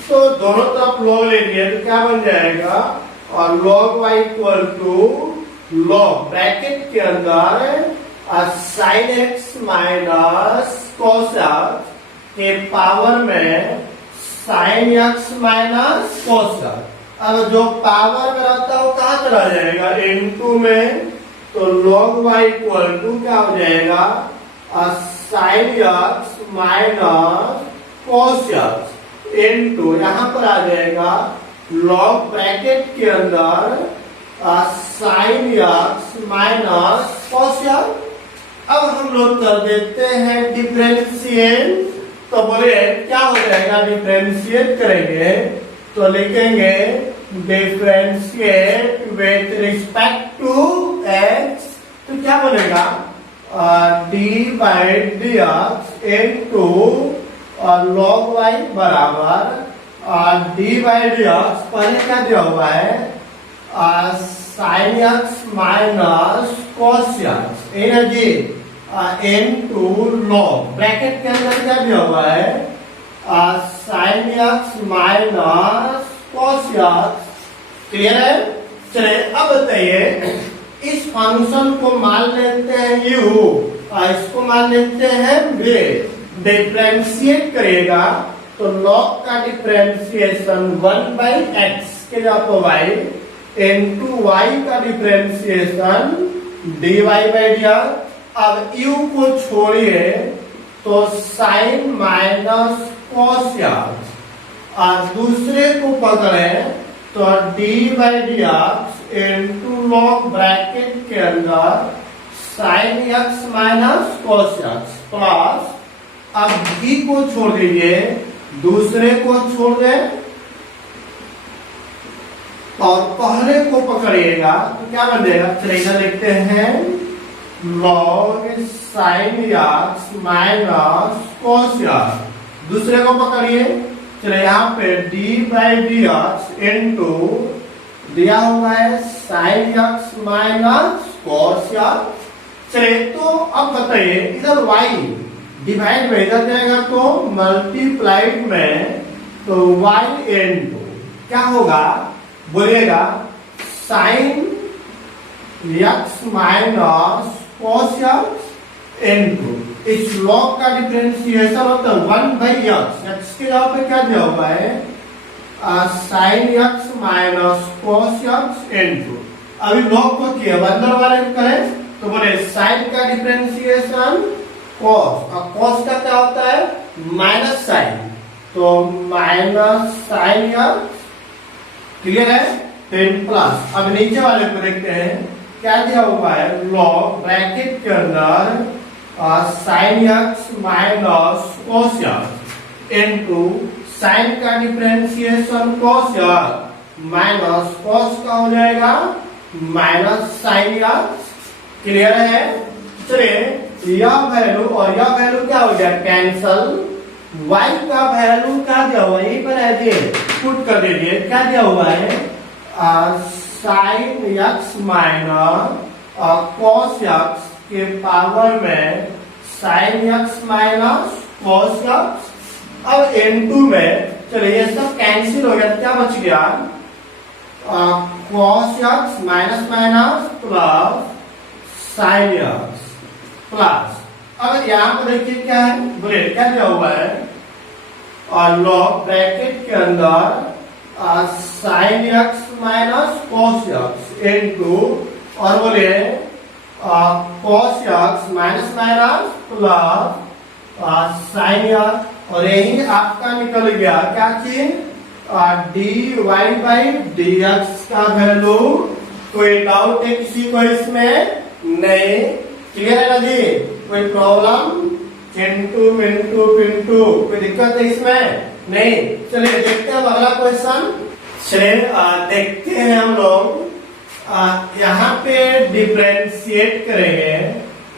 तो दोनों तरफ log ले लिया तो क्या बन जाएगा, और log y equal to log bracket के अंदर sin x minus cos x के पावर में sin x minus cos x। अब जो पावर में रहता है वो कहाँ चला जाएगा, इनटू में, तो log y इक्वल टू क्या हो जाएगा sin x minus cos x into, यहाँ पर आ जाएगा log ब्रैकेट के अंदर sin x minus cos x। अब हम लोग कर देते हैं डिफरेंशिएट, तो बोले क्या हो जाएगा, डिफरेंशिएट करेंगे तो लिखेंगे differentiate with respect to x, तो क्या बनेगा dy by dx into log y बराबर dy बाई dx, पहले क्या दिया हुआ है sin x minus cos x energy into log bracket के अंदर क्या दिया हुआ है sin x minus cos x, clear है। चलिए अब बताइए इस फंक्शन को मान लेते हैं u, इसको मान लेते हैं वेट। डिफ्रेंशिएट करेगा तो log का डिफ्रेंशिएशन 1/x के जगह y इनटू y का डिफ्रेंशिएशन dy बाई dr। अब u को छोड़िए तो साइन माइनस cos और दूसरे को पकड़े तो d by dx into log bracket के अंदर sine x minus cos x plus, अब b को छोड़ दीजिए, दूसरे को छोड़ दें और पहले को पकड़िएगा तो क्या बन जाएगा। चलिए इधर लिखते हैं log sine x minus cos x, दूसरे को पकड़िए। चलिए यहाँ पे d by d x into दिया हुआ है sine x minus cos x। चलिए तो अब बताइए इधर y डिवाइड में इधर जाएगा तो मल्टीप्लाइड में तो y इंटू क्या होगा बोलिएगा sine x minus cos x into इस लॉग का डिफरेंशिएशन होता है 1/x। x के जगह पे क्या दिया हुआ है sine x minus cos x into, अभी लॉग को किया अंदर वाले करें तो बोले साइन का डिफरेंशिएशन cos, और cos का क्या होता है माइनस साइन, तो माइनस साइन x। क्लियर है। 10 प्लस, अब नीचे वाले को देखते हैं क्या दिया हुआ है लॉग ब्रैकेट के अंदर sine x minus cos x into sine का differentiation cos x minus cos का हो जाएगा माइनस साइन x। क्लियर है। चलिए यह वैल्यू और यह वैल्यू क्या हो गया कैंसल। y का वैल्यू क्या दिया हुआ है यही पर है, पुट कर दीजिए। क्या दिया हुआ है sine x minus cos x के पावर में sine x minus cos x। अब n2 में चलिए ये सब कैंसिल हो गया, क्या बच गया cos x minus minus plus sine x plus. अब यहाँ पर देखिए क्या है बोले क्या दिया हुआ है और लॉग ब्रैकेट के अंदर sine x minus cos x into और बोले cos x minus minus plus sine x, और यही आपका निकल गया क्या चीज d y by d x का वैल्यू। कोई डाउट है किसी को इसमें नहीं। क्लियर है ना जी, कोई प्रॉब्लम चिंटू मिंटू पिंटू कोई दिक्कत है इसमें नहीं। चलिए देखते हैं अगला क्वेश्चन। चलिए देखते हैं हम लोग यहाँ पे डिफरेंशिएट करेंगे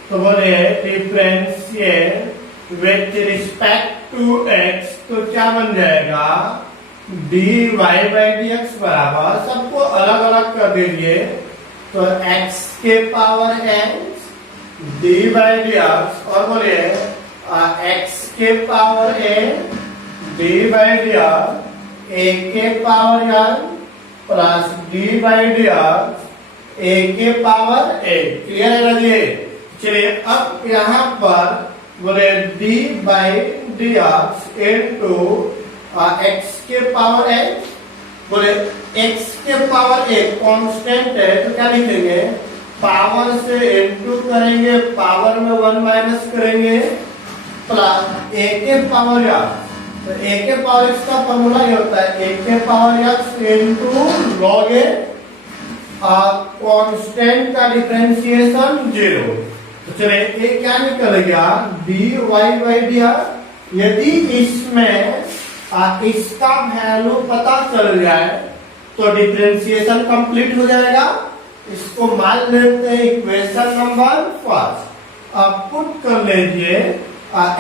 तो बोले differentiate with respect to x तो क्या बन जाएगा dy बाई dx बराबर, सबको अलग अलग कर दीजिए तो x के power x dy by dx और बोलिए x के power a dy by dx a के power n plus dy by dx a के पावर a। क्लियर है ना जी। चलिए अब यहाँ पर बोले D by d x into x के पावर एक्स, बोले एक्स के पावर एक कांस्टेंट है तो क्या लिखेंगे पावर से इंटू करेंगे, पावर में 1 माइनस करेंगे प्लस ए के पावर एक्स। तो ए के पावर एक्स का फॉर्मूला ये होता है ए के power x into log a, constant का डिफरेंशिएशन 0। तो चलिए ये क्या निकल गया d y by d r. यदि इसमें इसका वैल्यू पता चल जाए तो डिफरेंशिएशन कंप्लीट हो जाएगा। इसको मान लेते हैं इक्वेशन नंबर फर्स्ट। अब पुट कर लीजिए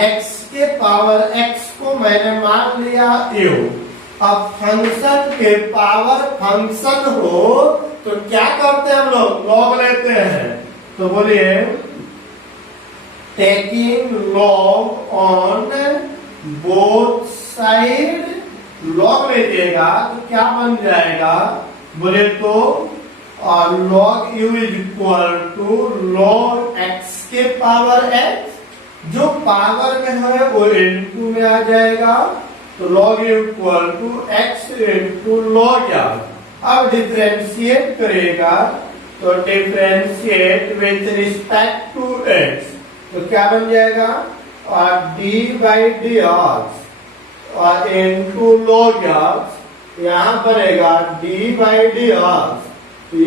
x के पावर x को मैंने मान लिया u। अब फंक्शन के पावर फंक्शन हो तो क्या करते हैं हम लोग लॉग लेते हैं। तो बोलिए taking log on both side, log लीजिएगा तो क्या बन जाएगा बोले तो log u is equal to log x के पावर x, जो पावर में है वो इनटू में आ जाएगा, तो log equal to x into log m। अब डिफरेंशिएट करेगा तो differentiate with respect to x, तो क्या बन जाएगा, और d बाई डी और इनटू log x, यहाँ बनेगा d by D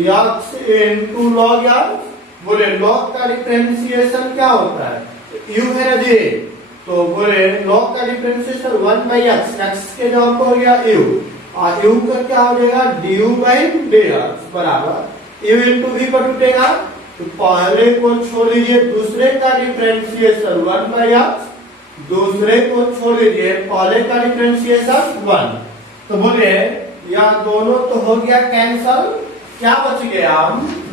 x into log x। बोले log का डिफरेंशिएशन क्या होता है, u है ना जी, तो बोले log का डिफरेंशिएशन 1 बाई x के जगह पर हो गया u, और u का क्या हो जाएगा du बाई dx बराबर u इनटू v पर टूटेगा, तो पहले को छोड़ दीजिए, दूसरे का डिफरेंशिएशन 1 बाई x, दूसरे को छोड़ दीजिए, पहले का डिफरेंशिएशन 1, तो बोले यह दोनों तो हो गया कैंसल, क्या बच गया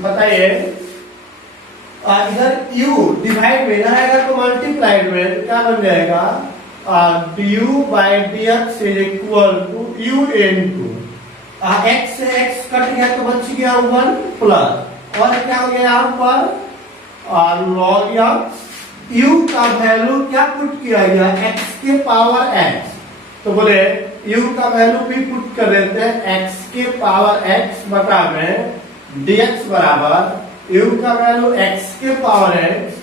बताइए, इधर u डिवाइड में इधर आएगा तो मल्टीप्लाइड में, तो क्या बन जाएगा du by dx is equal to u into x से x कट गया तो बच गया 1 प्लस, और क्या हो गया यहाँ पर log x, u का वैल्यू क्या पुट किया गया x के पावर x, तो बोले u का वैल्यू भी पुट कर देते हैं x के पावर x बटा में dx बराबर u का वैल्यू x के power x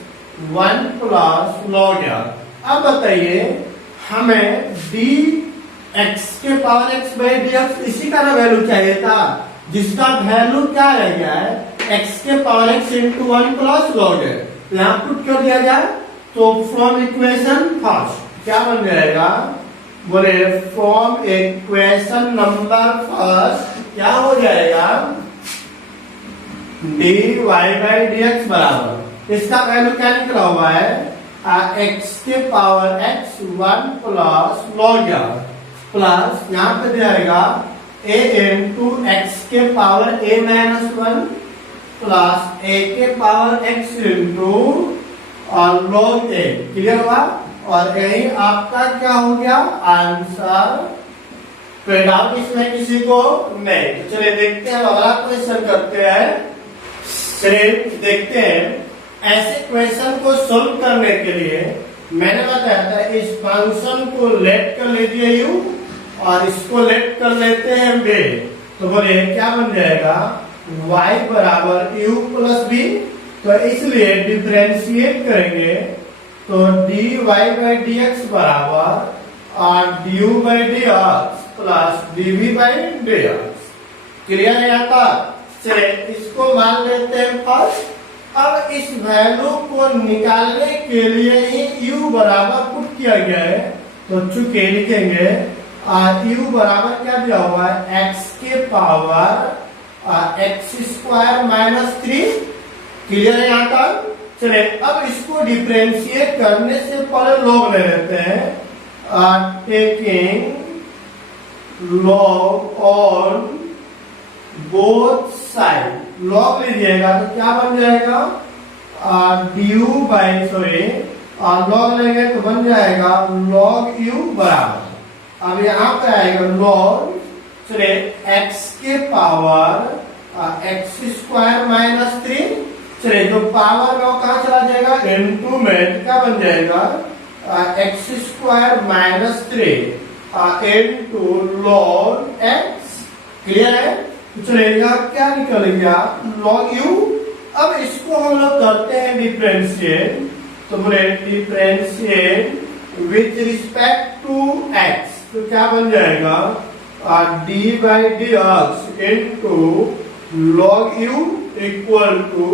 1 plus log x। अब बताइए हमें dx के पावर x बाई dx इसी का ना वैल्यू चाहिए था, जिसका वैल्यू क्या रह गया है x के power x into 1 plus log x, यहाँ पुट कर दिया जाए तो फ्रॉम इक्वेशन फर्स्ट क्या बन जाएगा, बोले फ्रॉम इक्वेशन नंबर फर्स्ट क्या हो जाएगा dy बाई dx बराबर, इसका वैल्यू क्या निकला हुआ है x के power x 1 plus log x plus यहाँ पे जाएगा a इंटू x के power a minus 1 plus a के पावर x इंटू और log a, क्लियर हुआ, और यही आपका क्या हो गया आंसर। कोई डाउट इसमें किसी को नहीं, तो चलिए देखते हैं अगला क्वेश्चन करते हैं। चलिए देखते हैं ऐसे क्वेश्चन को सोल्व करने के लिए मैंने बताया था इस फंक्शन को लेट कर लीजिए u और इसको लेट कर लेते हैं v, तो बोलिए क्या बन जाएगा y बराबर u प्लस v, तो इसलिए डिफरेंशिएट करेंगे तो dy बाई dx बराबर और du by dx plus dv by dx, clear है यहाँ तक। चलिए इसको मान लेते हैं फर्स्ट। अब इस वैल्यू को निकालने के लिए ही u बराबर पुट किया गया है, तो चुके लिखेंगे u बराबर क्या दिया हुआ है x के power x square minus 3, clear है यहाँ तक। चलिए अब इसको डिफरेंशिएट करने से पहले log ले लेते हैं, taking log on both side, log लीजिएगा तो क्या बन जाएगा du बाई log लेंगे तो बन जाएगा log u बराबर, अब यहाँ पे आएगा log, चलिए x के पावर x स्क्वायर माइनस 3, चलिए जो पावर में वो कहाँ चला जाएगा इनटू में, क्या बन जाएगा x square minus 3 into log x, clear है। चलिए यहाँ क्या निकल गया log u। अब इसको हम लोग करते हैं डिफरेंशिएट, तो बोले differentiate with respect to x, तो क्या बन जाएगा d by dx into log u equal to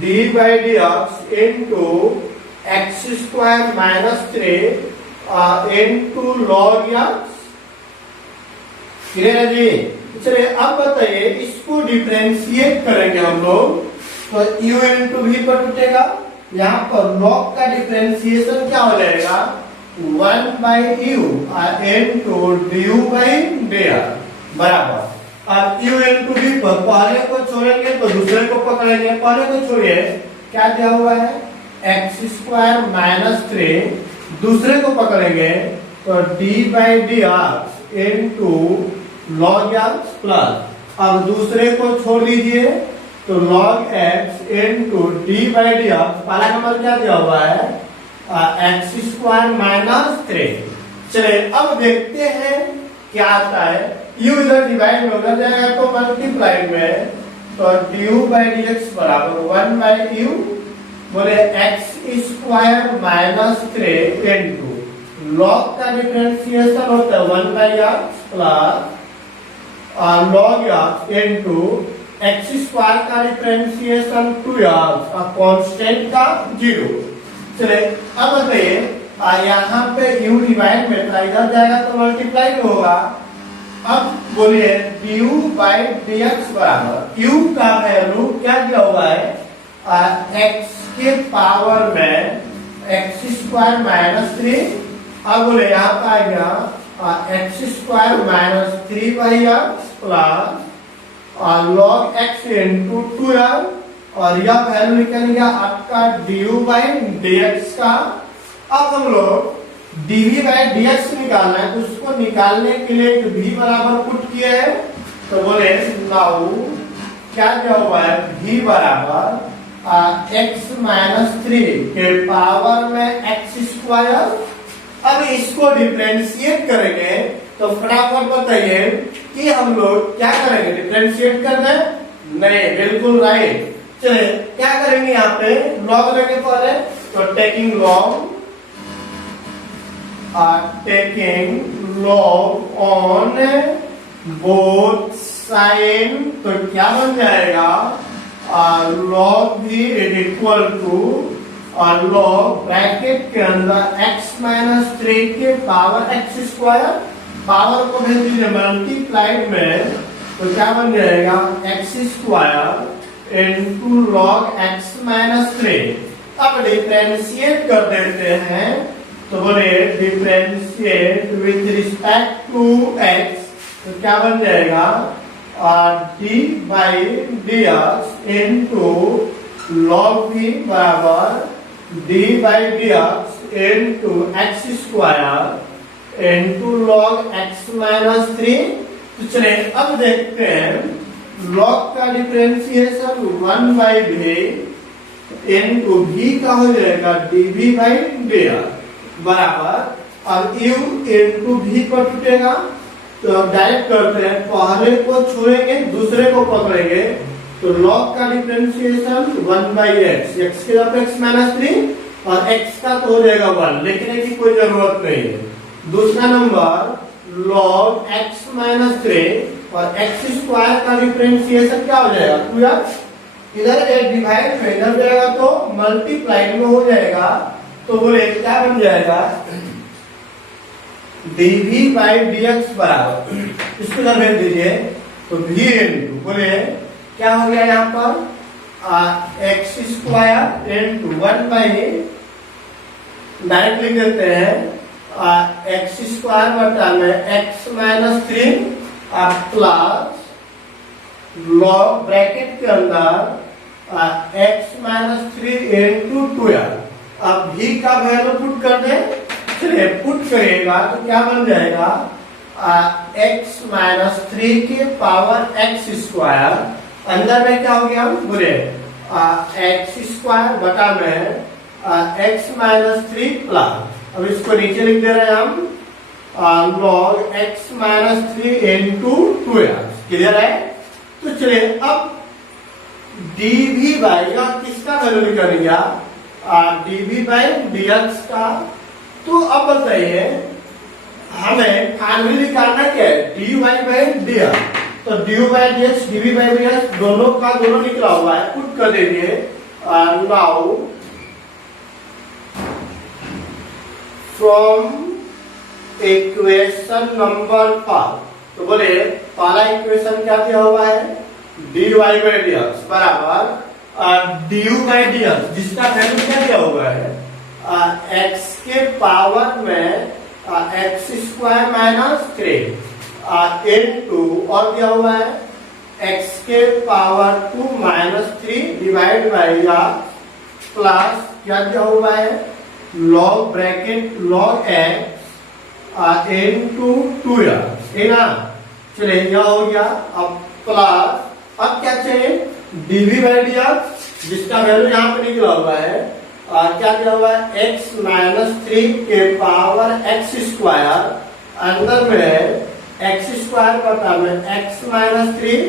d by dx into x square minus 3 into log x, clear है जी। चलिए अब बताइए इसको डिफरेंशिएट करेंगे हम लोग, तो u इंटू v पर टूटेगा, यहाँ पर log का डिफरेंशिएशन क्या हो जाएगा 1 by u into du by dx बराबर, अब u इंटू v पर पहले को छोड़ेंगे तो दूसरे को पकड़ेंगे, पहले को छोड़िए क्या दिया हुआ है x स्क्वायर माइनस 3, दूसरे को पकड़ेंगे तो d by dx into log x plus, अब दूसरे को छोड़ दीजिए तो log x into D by d x, पहला नंबर क्या दिया हुआ है एक्स स्क्वायर माइनस 3। चलिए अब देखते हैं क्या आता है। u इधर डिवाइड में उधर जाएगा तो मल्टीप्लाई में, तो du बाई डी एक्स बराबर 1 बाई यू बोले x square minus 3 into log का डिफरेंशिएशन होता है 1 by x plus log x into x square का डिफरेंशिएशन 2x का कांस्टेंट का 0। चलिए अब बताइए यहाँ पे u डिवाइड में था, इधर जाएगा तो मल्टीप्लाई होगा। अब बोलिए du बाई डी एक्स बराबर u का वैल्यू क्या दिया हुआ है x के पावर में एक्स स्क्वायर माइनस 3। अब बोले यहाँ पे आ गया x square minus 3 by x plus log x into 2x और यह वैल्यू निकल गया आपका du बाई डी एक्स का। अब हम लोग dv बाई डी एक्स निकालना है, उसको निकालने के लिए जो v बराबर पुट किए हैं तो बोले नाउ क्या दिया हुआ है v बराबर x माइनस 3 के पावर में एक्स स्क्वायर। अब इसको डिफरेंशिएट करेंगे तो फटाफट बताइए कि हम लोग क्या करेंगे, डिफरेंशिएट कर दें? नहीं, बिल्कुल राइट। चलिए क्या करेंगे, यहाँ पे लॉग लेंगे पहले, तो taking log on both sign, तो क्या बन जाएगा लॉग भी इक्वल टू और लॉग ब्रैकेट के अंदर x माइनस 3 के पावर एक्स स्क्वायर, पावर को भेज दीजिए मल्टीप्लाइड में, तो क्या बन जाएगा x square into log x minus 3। अब डिफरेंशिएट कर देते हैं, तो बोले differentiate with respect to x, तो क्या बन जाएगा d by d x into log v बराबर d by d x into x square into log x minus 3। तो चलिए अब देखते हैं लॉग का differentiation 1 by v into v का हो जाएगा dv बाई डी एक्स बराबर, अब u इंटू v पर टूटेगा तो डायरेक्ट करते हैं, पहले को छोड़ेंगे दूसरे को पकड़ेंगे, तो लॉग का डिफरेंशिएशन 1 बाई एक्स, एक्स की तरफ एक्स माइनस 3 और एक्स का तो हो जाएगा 1, लिखने की कोई जरूरत नहीं है। दूसरा नंबर लॉग एक्स माइनस 3 और एक्स स्क्वायर का डिफरेंशिएशन क्या हो जाएगा 2x, इधर एक डिवाइड में इधर जाएगा तो मल्टीप्लाई में हो जाएगा, तो बोले क्या बन जाएगा dv बाई डी एक्स बराबर, इसको इधर भेज दीजिए, तो v इंटू बोले क्या हो गया यहाँ पर x square into 1 by, direct लिख देते हैं एक्स स्क्वायर बटा में x minus 3 plus log bracket के अंदर एक्स माइनस 3 इंटू 2x। अब v का वैल्यू पुट कर दे, चलिए पुट करेगा तो क्या बन जाएगा एक्स माइनस 3 के पावर एक्स स्क्वायर, अंदर में क्या हो गया बोले एक्स स्क्वायर बटा में एक्स माइनस 3 प्लस, अब इसको नीचे लिख दे रहे हैं हम log x minus 3 into 2x। Clear है? तो चलिए अब dv बाई किसका वैल्यू निकलेगा dv बाई dx का। तो अब बताइए हमें फाइनली निकालना क्या है dy बाई dx, तो dy by dx dv by dx दोनों का दोनों निकला हुआ है, पुट कर दीजिए नाउ फ्रॉम इक्वेशन नंबर 5, तो बोले पहला इक्वेशन क्या दिया हुआ है dy बाई dx बराबर du बाई dx, जिसका वैल्यू क्या दिया हुआ है x के पावर में एक्स स्क्वायर माइनस 3 इंटू और दिया हुआ है x के power 2 minus 3 divide by plus क्या दिया हुआ है log bracket log x into 2x, है ना। चलिए यह हो गया, अब प्लस अब क्या चाहिए डीवी बाई डी एक्स, जिसका वैल्यू यहाँ पे निकला हुआ है और क्या दिया हुआ है x माइनस 3 के पावर एक्स स्क्वायर, अंदर में है एक्स स्क्वायर बटा में x minus 3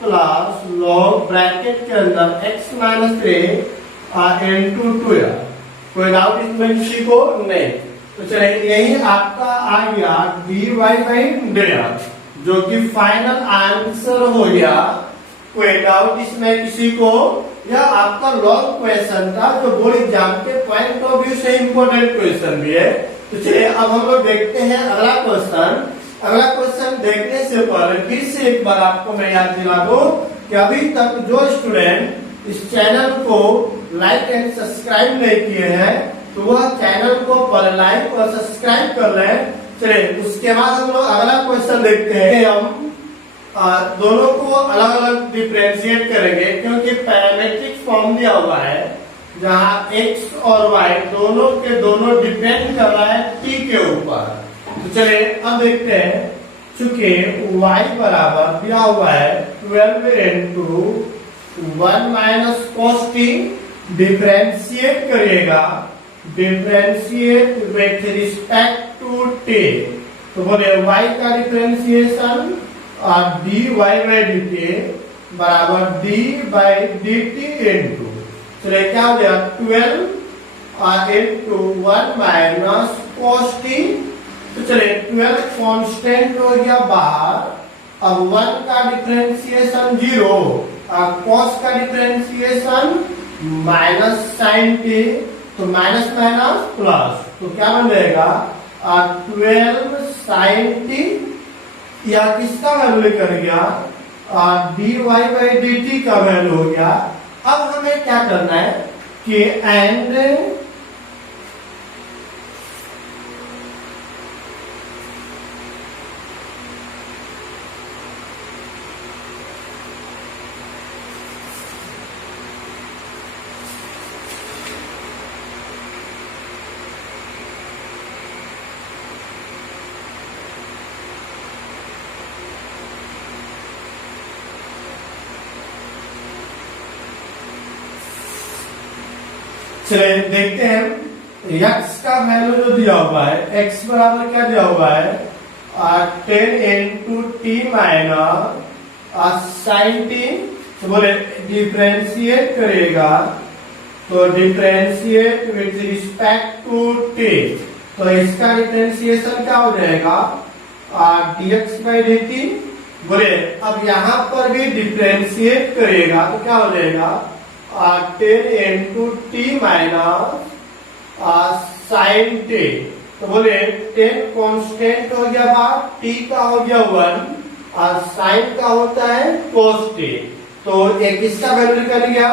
plus log bracket के अंदर x माइनस 3 इंटू 2। कोई डाउट इसमें किसी को नहीं? तो चलिए यही आपका आ गया dy बाई dx, जो कि फाइनल आंसर हो गया। कोई डाउट इसमें किसी को? यह आपका लॉन्ग क्वेश्चन था जो बोर्ड एग्जाम के पॉइंट ऑफ व्यू से इंपॉर्टेंट क्वेश्चन भी है। तो चलिए अब हम लोग देखते हैं अगला क्वेश्चन। अगला क्वेश्चन देखने से पहले फिर से एक बार आपको मैं याद दिला दूं कि अभी तक जो स्टूडेंट इस चैनल को लाइक एंड सब्सक्राइब नहीं किए हैं तो वह चैनल को पहले लाइक और सब्सक्राइब कर लें। चलिए उसके बाद हम लोग अगला क्वेश्चन देखते हैं कि हम दोनों को अलग अलग डिफरेंशिएट करेंगे, क्योंकि पैरामीट्रिक फॉर्म दिया हुआ है जहां x और y दोनों के दोनों डिपेंड कर रहा है t के ऊपर। तो चलिए अब देखते हैं, चूंकि y बराबर दिया हुआ है 12 into 1 minus cos t, differentiate करिएगा, differentiate with respect to t। तो बोले y का डिफरेंशिएशन dy बाई dt बराबर d बाई dt इंटू, चलिए क्या हो गया 12 इंटू 1 माइनस cos t। तो चलिए 12 कांस्टेंट हो गया बाहर, अब 1 का डिफरेंशिएशन 0 और cos का डिफरेंशिएशन माइनस sin t, तो माइनस माइनस प्लस, तो क्या बन जाएगा 12 sin t, या किसका वैल्यू लेकर गया dy बाई dt का वैल्यू हो गया। अब हमें क्या करना है कि एंड चलिए देखते हैं x का वैल्यू जो दिया हुआ है, x बराबर क्या दिया हुआ है 10 into t minus sine t. तो बोले डिफरेंशिएट करेगा, तो differentiate with respect to t, तो इसका डिफरेंशिएशन क्या हो जाएगा dx बाई dt। बोले अब यहाँ पर भी डिफरेंशिएट करेगा तो क्या हो जाएगा 10 into t minus sine t. तो बोले 10 कांस्टेंट हो गया बाहर, t का हो गया 1 और साइन का होता है cos t। तो एक इसका वैल्यू निकल गया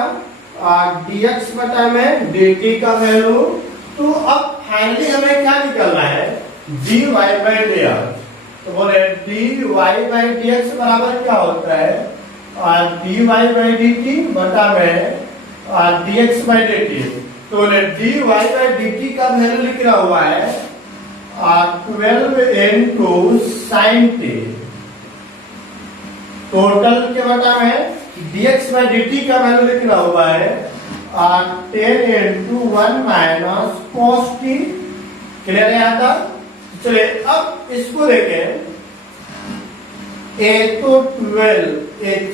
dx बटा में dt का वैल्यू। तो अब फाइनली हमें क्या निकलना है dy बाई dx। तो बोले dy बाई dx बराबर क्या होता है dy बाई dt बटा में dx बाई dt। तो dy बाई dt का वैल्यू लिख रहा हुआ है 12 इंटू साइन टी, टोटल के बटा में dx बाई dt का वैल्यू लिख रहा हुआ है 10 into 1 minus cos t। Clear है यहाँ तक? चलिए अब इसको देखें, a तो 12,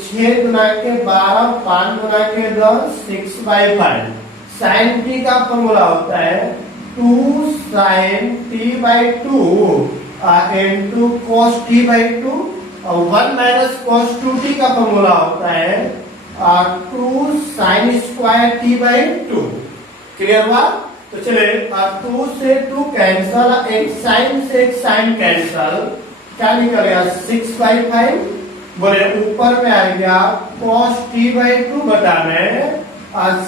6 गुना के 12, 5 गुना के 10, 6 बाई 5। साइन टी का फॉर्मूला होता है 2 sine t by 2 into cos t by 2, और 1 माइनस cos 2t का फॉर्मूला होता है 2 sine square t by 2। Clear हुआ? तो चलिए 2 से 2 कैंसल, एक साइन से एक साइन कैंसल, क्या निकलेगा 6 बाई 5। बोले ऊपर में आ गया cos t बाई 2 बटा में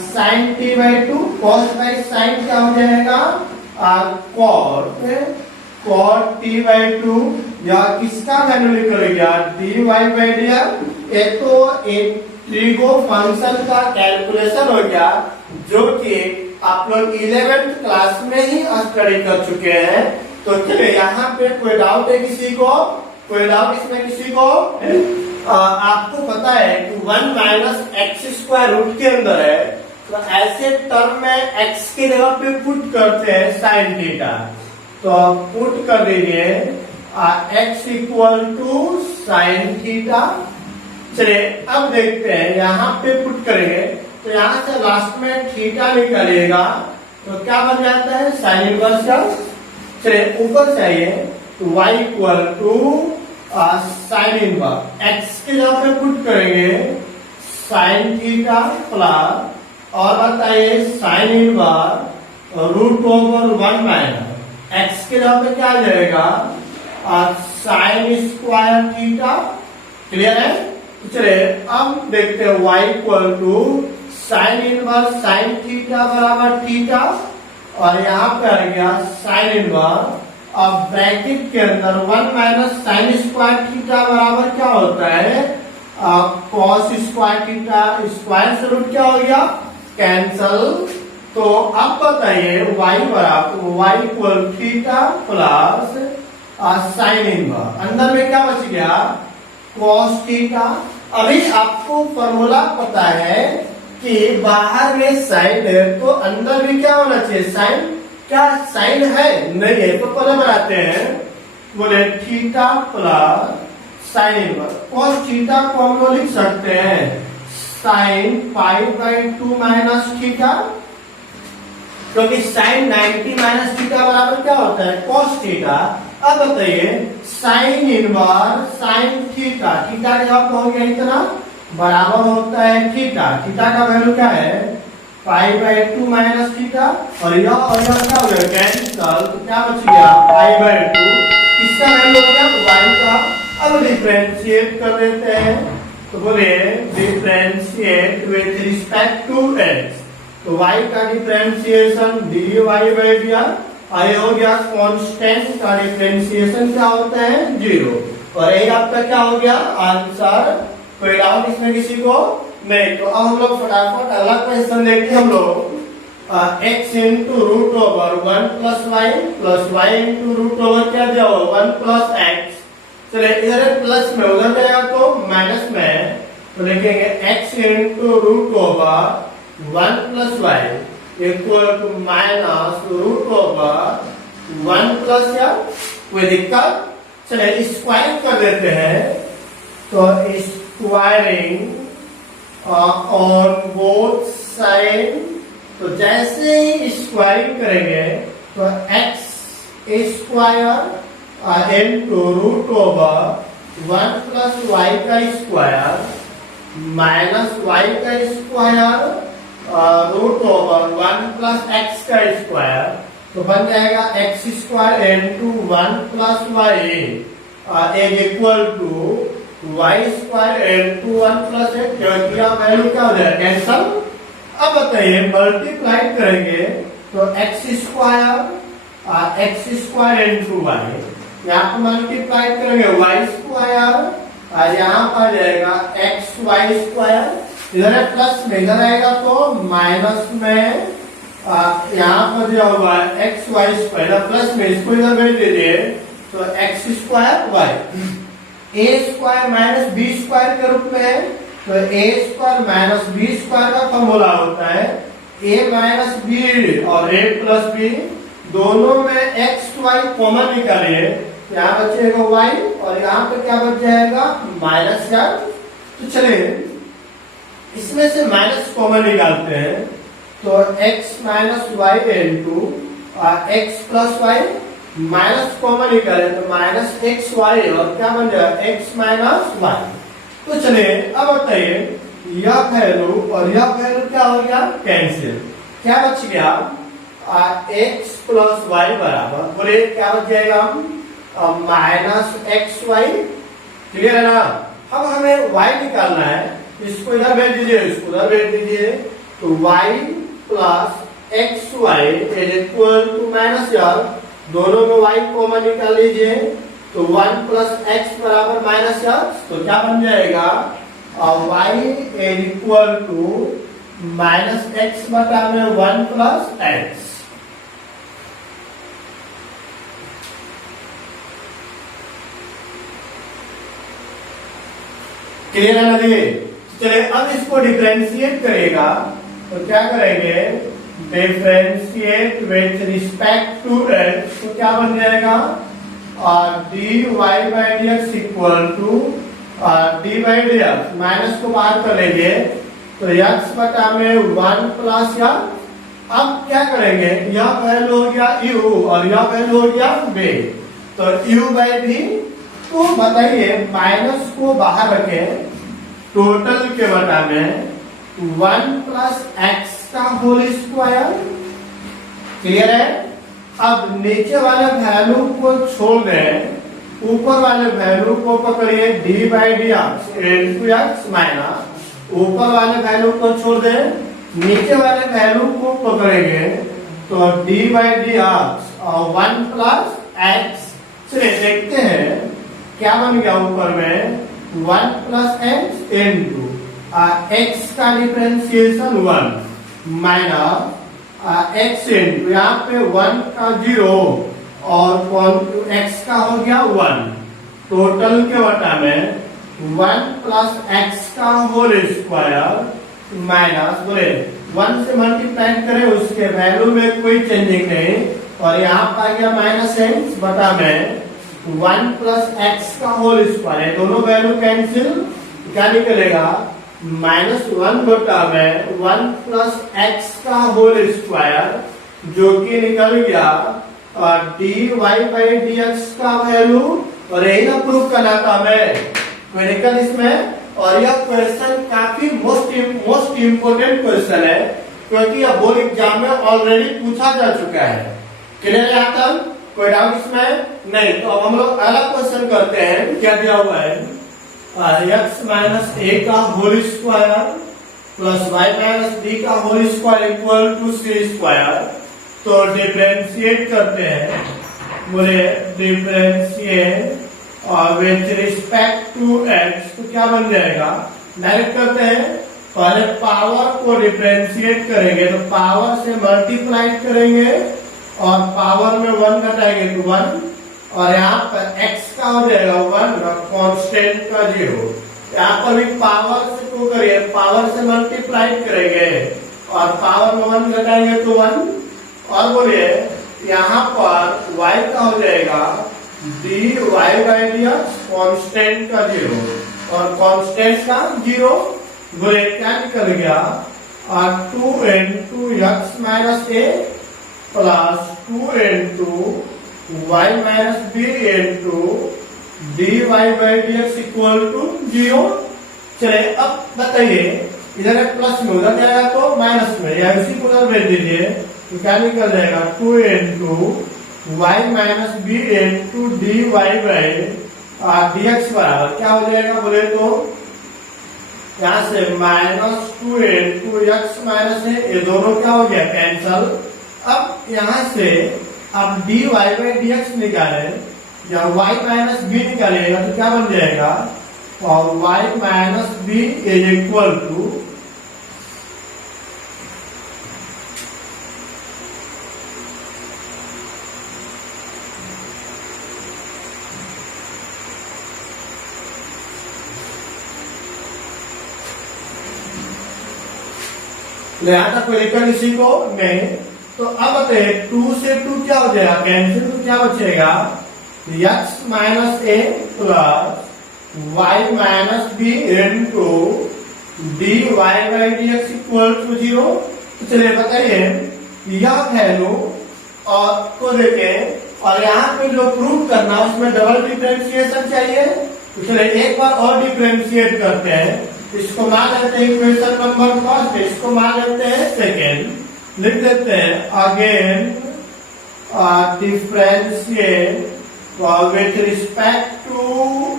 sine t by 2, cos by sine क्या हो जाएगा cot t बाई 2, या किसका वैल्यू निकल गया dy बाई dx। ये तो एक ट्रिगो फंक्शन का कैलकुलेशन हो गया जो कि आप लोग 11th क्लास में ही स्टडी कर चुके हैं। तो चलिए यहाँ पे कोई डाउट है किसी को? कोई डाउट इसमें किसी को? आपको पता है कि 1 माइनस एक्स स्क्वायर रूट के अंदर है, तो ऐसे टर्म में एक्स की जगह पे पुट करते हैं साइन थीटा। तो पुट कर दीजिए x equal to sine theta. चलिए अब देखते हैं, यहाँ पे पुट करेंगे तो यहाँ से लास्ट में थीटा निकलेगा तो क्या बन जाता है, साइन इनवर्स एक्स। चलिए ऊपर चाहिए तो y equal to sine inverse x के जगह पे पुट करेंगे साइन थीटा प्लस और बताइए sine inverse root over 1 minus x के जगह पे क्या आ जाएगा, साइन स्क्वायर थीटा। क्लियर है। चलिए अब देखते हैं y equal to sine inverse sine theta बराबर थीटा और यहाँ पे आ गया साइन इनवर्स। अब ब्रैकेट के अंदर 1 माइनस साइन स्क्वायर थीटा बराबर क्या होता है, कॉस स्क्वायर थीटा। स्क्वायर से रूट क्या हो गया, कैंसल। तो अब बताइए y बराबर y equal theta plus sine inverse, अंदर में क्या बच गया, कॉस थीटा। अभी आपको फॉर्मूला पता है कि बाहर में साइन है तो अंदर भी क्या होना चाहिए, साइन। क्या साइन है, नहीं है, तो पहले बनाते हैं, बोले theta plus sine inverse. Cos theta को हम लोग लिख सकते हैं sine pi by 2 minus theta, क्योंकि साइन 90 माइनस थीटा बराबर क्या होता है, कॉस थीटा। अब बताइए sine inverse sine theta, theta का जवाब हो गया इतना, बराबर होता है थीटा। थीटा का वैल्यू क्या है, पाई बाई 2 माइनस थीटा और यह क्या हो गया, कैंसल। तो क्या बच गया, पाई बाई 2। इसका वैल्यू हो गया y का। अब डिफरेंशिएट कर देते हैं, तो बोले differentiate with respect to x। तो y का डिफरेंशिएशन dy बाई dr, ये हो गया कांस्टेंट का डिफरेंशिएशन क्या होता है, 0। और यही आपका क्या हो गया आंसर। कोई डाउट इसमें किसी को नहीं। तो अब हम लोग फटाफट अगला क्वेश्चन देखते हैं। हम लोग x into root over 1 plus y into root over क्या दिया हो, 1 प्लस एक्स। चलिए इधर प्लस में, उधर जाएगा तो माइनस में, तो लिखेंगे x into root over 1 plus y equal to minus root over 1 plus या कोई दिक्कत। चलिए स्क्वायर कर देते हैं, तो स्क्वायरिंग ऑन बोथ साइड। तो जैसे ही स्क्वायरिंग करेंगे तो x square into root over 1 plus y का स्क्वायर माइनस वाई का square root over 1 plus x का स्क्वायर। तो बन जाएगा x square into 1 plus y is equal to y square into 1 plus x. Value क्या हो जाएगा, कैंसल। अब बताइए मल्टीप्लाई करेंगे तो एक्स स्क्वायर इनटू वाई, यहाँ पर मल्टीप्लाई करेंगे वाई स्क्वायर, यहाँ पर आ जाएगा एक्स वाई स्क्वायर। इधर है प्लस में, इधर आएगा तो माइनस में, यहाँ पर दिया हुआ है एक्स वाई स्क्वायर, प्लस में इसको इधर भेज दीजिए तो एक्स स्क्वायर वाई। ए स्क्वायर माइनस बी स्क्वायर के रूप में है, तो ए स्क्वायर माइनस बी स्क्वायर का फॉर्मूला होता है ए माइनस बी और ए प्लस बी, दोनों में एक्स वाई कॉमन निकालिए, यहाँ बचेगा वाई और यहाँ पे क्या बच जाएगा, माइनस का। तो चलिए इसमें से माइनस कॉमन निकालते हैं, तो x minus y into x plus y, minus common निकाले तो माइनस एक्स वाई और क्या बन जाएगा, x माइनस वाई। तो चलिए अब बताइए यह वैल्यू और यह वैल्यू क्या हो गया, कैंसिल। क्या बच गया, x प्लस वाई बराबर, बोले क्या बच जाएगा, माइनस एक्स वाई। क्लियर है ना। अब हमें y निकालना है, इसको इधर भेज दीजिए, इसको उधर भेज दीजिए, तो y plus x y is equal to minus, यार दोनों में y कॉमन निकाल लीजिए, तो 1 प्लस एक्स बराबर माइनस एक्स। तो क्या बन जाएगा, y is equal to minus x बटा में 1 प्लस एक्स। क्लियर है ना ये? चलिए अब इसको डिफरेंशिएट करेगा तो क्या करेंगे, differentiate with respect to x, तो क्या बन जाएगा, dy by d x equal to d by d x, minus को बाहर कर लेंगे तो x बटा में 1 प्लस या, अब क्या करेंगे, यह वैल्यू हो गया u और यह वैल्यू हो गया v, तो u बाई v, तो बताइए माइनस को बाहर रखें, टोटल के बटा में 1 प्लस एक्स का होल स्क्वायर, क्लियर है? अब नीचे वाले वैल्यू को छोड़ दें, ऊपर वाले वैल्यू को पकड़िए D by d x into x minus, ऊपर वाले वैल्यू को छोड़ दें, नीचे वाले वैल्यू को पकड़ेंगे तो डी बाई डी एक्स और 1 प्लस एक्स। चलिए देखते हैं क्या बन गया, ऊपर में 1 प्लस एक्स इंटू एक्स का डिफरेंशिएशन 1 माइनस एक्स इंटू यहाँ पे 1 का 0 और एक्स का हो गया 1, टोटल के बटा में 1 प्लस एक्स का होल स्क्वायर माइनस, बोले 1 से मल्टीप्लाई करें उसके वैल्यू में कोई चेंजिंग नहीं, और यहाँ पर आ गया माइनस एक्स बटा में 1 प्लस एक्स का होल स्क्वायर, दोनों वैल्यू कैंसिल, क्या निकलेगा, -1 बटा में 1 प्लस एक्स का होल स्क्वायर, जो कि निकल गया dy बाई डी एक्स का वैल्यू, और यही ना प्रूफ करना था हमें क्वेश्चन इसमें। और यह क्वेश्चन काफी मोस्ट इम्पोर्टेंट क्वेश्चन है, क्योंकि यह बोर्ड एग्जाम में ऑलरेडी पूछा जा चुका है। क्लियर है यहाँ तक? कोई डाउट इसमें नहीं? तो अब हम लोग अलग क्वेश्चन करते हैं। क्या दिया हुआ है, x माइनस ए का whole square plus y minus b का whole square equal to c square. तो डिफरेंशिएट करते हैं, बोले differentiate with respect to x, तो क्या बन जाएगा, डायरेक्ट करते हैं, पहले पावर को डिफरेंशिएट करेंगे तो पावर से मल्टीप्लाई करेंगे और पावर में 1 घटाएंगे तो 1, और यहाँ पर x का हो जाएगा 1 और कांस्टेंट का 0। यहाँ पर भी पावर से को करिए, पावर से मल्टीप्लाई करेंगे और पावर में 1 घटाएंगे तो 1, और बोलिए यहाँ पर y का हो जाएगा dy by d x constant का 0 और कांस्टेंट का 0, बोले क्या निकल गया, 2 into x minus a plus 2 into y minus b into d y by d x equal to 0। चले अब बताइए, इधर प्लस में उधर जाएगा तो माइनस में, या इसी को उधर भेज दीजिए तो क्या निकल जाएगा, 2 into y minus b into d y by d x बराबर क्या हो जाएगा, बोले तो यहाँ से -2 इंटू एक्स माइनस है, ये दोनों क्या हो गया, कैंसल। अब यहाँ से आप dy बाई डी एक्स निकाले या y माइनस बी निकालेगा तो क्या बन जाएगा, और y minus b is equal to यहाँ तक कोई दिक्कत इसी को नहीं। तो अब बताइए 2 से 2 क्या हो जाएगा, कैंसिल, तो क्या बचेगा, x minus a plus y minus b into d y by d x equal to 0। तो चलिए बताइए यह वैल्यू और को देखें, और यहाँ पे जो प्रूव करना उसमें डबल डिफरेंशिएशन चाहिए। तो चलिए एक बार और डिफरेंशिएट करते हैं, इसको मान लेते हैं इक्वेशन नंबर फर्स्ट, इसको मान लेते हैं सेकेंड, लिख देते हैं again differentiate with respect to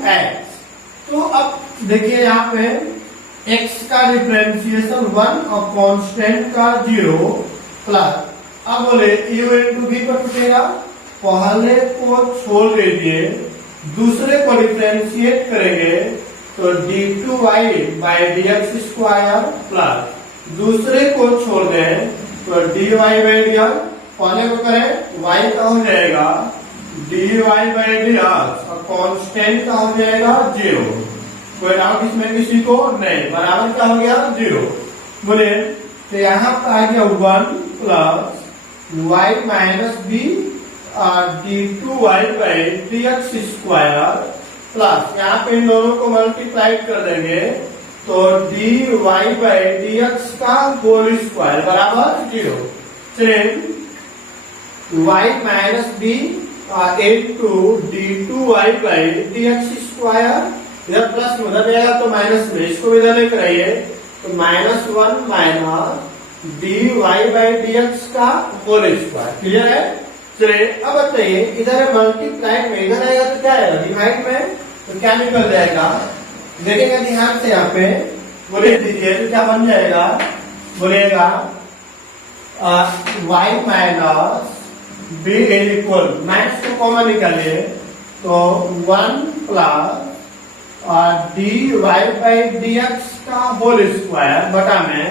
x। तो अब देखिए यहाँ पे x का डिफरेंशिएशन 1 और कांस्टेंट का 0 प्लस, अब बोले u इंटू v पर टूटेगा, पहले को छोड़ दीजिए, दूसरे को डिफरेंशिएट करेंगे तो d2y by d x square plus, दूसरे को छोड़ दें तो dy बाई डी एक्स, पहले को करें y का हो जाएगा dy बाई डी एक्स और कांस्टेंट का हो जाएगा 0। कोई डाउट इसमें किसी को नहीं, बराबर क्या हो गया 0। बोले तो यहाँ पर आ गया 1 plus y minus b d2y by dx square plus यहाँ पे इन दोनों को मल्टीप्लाई कर देंगे तो dy बाई dx का होल स्क्वायर बराबर 0। चलिए y minus b into d2y by dx square, इधर प्लस में उधर जाएगा तो माइनस में, इसको इधर लेकर आइए तो -1 माइनस dy बाई dx का होल स्क्वायर। क्लियर है? चलिए अब बताइए इधर मल्टीप्लाई में इधर आएगा तो क्या आएगा डिवाइड में, तो क्या निकल जाएगा देखेंगे ध्यान से यहाँ पे। बोले दीजिए तो क्या बन जाएगा, बोलेगा y minus b is equal, minus को कॉमन निकालिए तो 1 प्लस dy बाई dx का होल स्क्वायर बटा में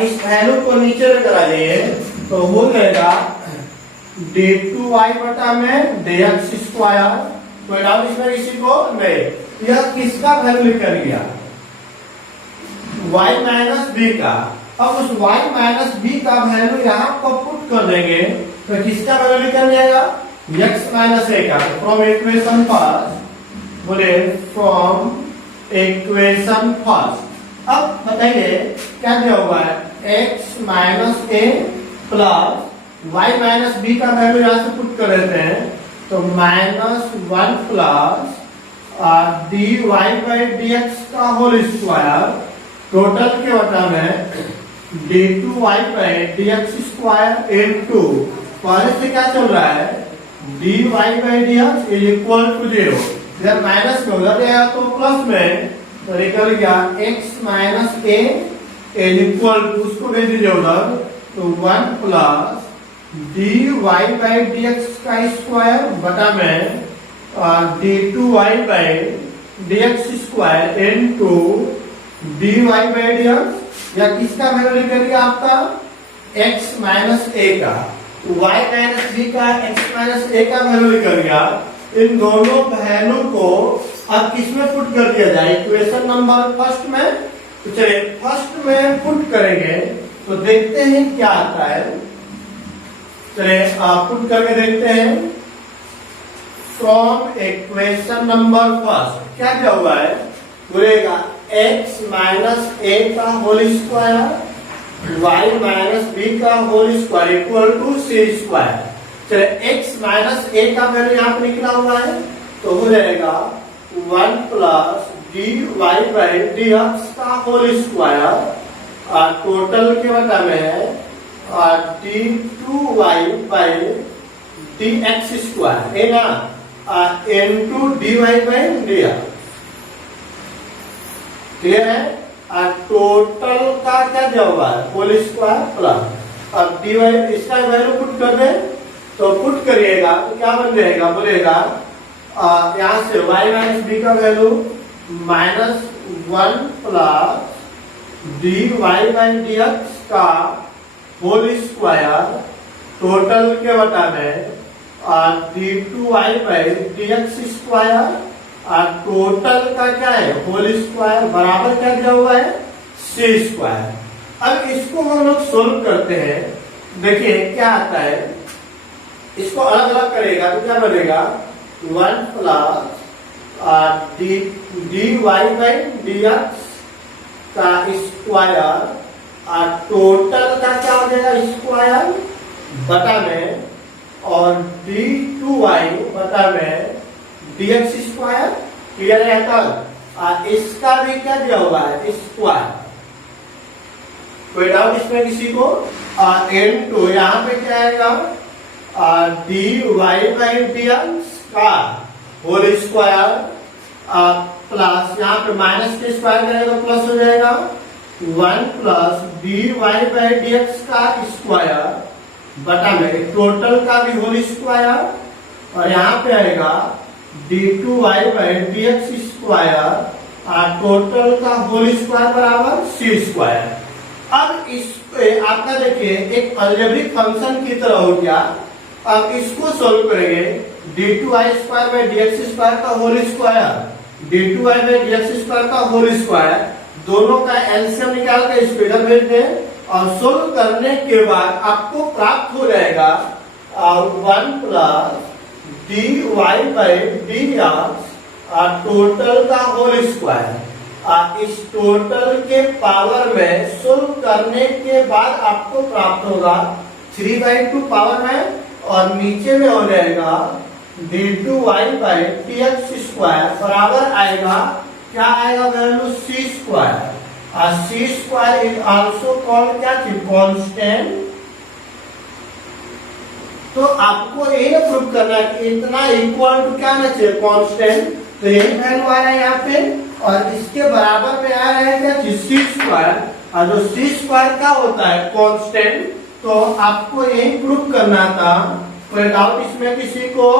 इस वैल्यू को नीचे लेकर आ जाइए तो हो जाएगा d2y बटा में dx स्क्वायर। कोई डाउट इसमें किसी को नहीं? यह किसका वैल्यू निकल गया, y माइनस बी का। अब उस y माइनस बी का वैल्यू यहाँ पर पुट कर देंगे तो किसका वैल्यू निकल जाएगा, x माइनस ए का। फ्रॉम इक्वेशन फर्स्ट, बोले फ्रॉम इक्वेशन फर्स्ट। अब बताइए क्या दिया हुआ है, x minus a plus y minus b का वैल्यू यहाँ से पुट कर देते हैं तो -1 प्लस dy बाई dx का होल स्क्वायर टोटल के बटा में d2y by dx square into पहले से क्या चल रहा है dy by dx is equal to 0, इधर माइनस में उधर गया तो प्लस में तो निकल गया x minus a is equal to, उसको भेज दीजिए उधर तो 1 प्लस dy बाई dx का स्क्वायर बटा में d2y by dx square into dy by dx, या किसका वैल्यू निकल गया आपका x माइनस ए का, y माइनस बी का x माइनस ए का वैल्यू निकल गया। इन दोनों वैल्यू को अब किसमें पुट कर दिया जाए, इक्वेशन नंबर फर्स्ट में। तो चलिए फर्स्ट में पुट करेंगे तो देखते हैं क्या आता है। चलिए आप पुट करके देखते हैं। फ्रॉम इक्वेशन नंबर फर्स्ट क्या दिया हुआ है, बोलेगा x माइनस ए का whole square y minus b का whole square equal to c square. चलिए x माइनस ए का वैल्यू यहाँ पे निकला हुआ है तो हो जाएगा 1 प्लस dy बाई dx का होल स्क्वायर टोटल के बटा में है d2y बाई dx स्क्वायर है ना into dy by dx। Clear है? टोटल का क्या दिया हुआ है होल स्क्वायर प्लस, अब dy इसका वैल्यू पुट कर दे तो पुट करिएगा तो क्या बन जाएगा, बोलेगा यहाँ से y माइनस बी का value -1 plus dy by dx का होल स्क्वायर टोटल के बटा में d2y by dx square total का क्या है होल स्क्वायर बराबर क्या दिया हुआ है सी स्क्वायर। अब इसको हम लोग सोल्व करते हैं, देखिए क्या आता है। इसको अलग अलग करेगा तो क्या बनेगा 1 प्लस dy बाई dx का स्क्वायर टोटल का क्या हो जाएगा स्क्वायर बटा में और d2y बटा में dx स्क्वायर। क्लियर है? तब इसका भी क्या दिया हुआ है स्क्वायर। कोई डाउट इसमें किसी को? n2 यहाँ पे क्या आएगा dy बाई dx का होल स्क्वायर प्लस यहाँ पे माइनस के स्क्वायर करेगा तो प्लस हो जाएगा 1 प्लस dy बाई dx का स्क्वायर बटा में टोटल का भी होल स्क्वायर और यहाँ पे आएगा d2y by dx square total का होल स्क्वायर बराबर सी स्क्वायर। अब इस आपका देखिए एक अलजेब्रिक फंक्शन की तरह हो गया। अब इसको सोल्व करेंगे d2y square by dx square का whole square d2y by dx square का होल स्क्वायर, दोनों का एलसीएम निकाल के स्क्वायर भेज दें और सोल्व करने के बाद आपको प्राप्त हो जाएगा 1 plus dy by dx total का होल स्क्वायर। इस टोटल के पावर में सोल्व करने के बाद आपको प्राप्त होगा 3/2 पावर में, और नीचे में हो जाएगा d2y बाई dx स्क्वायर बराबर आएगा, क्या आएगा value c square. c square is also called क्या चीज, कांस्टेंट। तो आपको ये ना प्रूव करना है कि इतना इक्वल टू क्या ना चाहिए, कांस्टेंट। तो यही वैल्यू आ रहा है यहाँ पे, और इसके बराबर में आ रहा है क्या चीज, सी स्क्वायर। और जो सी स्क्वायर क्या होता है, कांस्टेंट। तो आपको यही प्रूव करना था, कोई डाउट इसमें किसी को,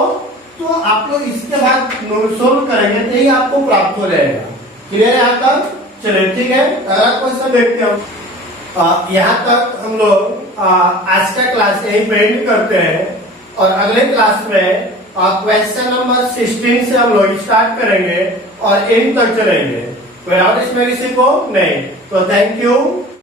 तो आप लोग इसके बाद सोल्व करेंगे तो ही आपको प्राप्त हो जाएगा। क्लियर है यहाँ तक? चलिए ठीक है, अगला क्वेश्चन देखते हैं। यहाँ तक हम लोग आज का क्लास यही पेंड करते हैं, और अगले क्लास में क्वेश्चन नंबर 16 से हम लोग स्टार्ट करेंगे और एंड तक चलेंगे। कोई डाउट इसमें किसी को नहीं? तो थैंक यू।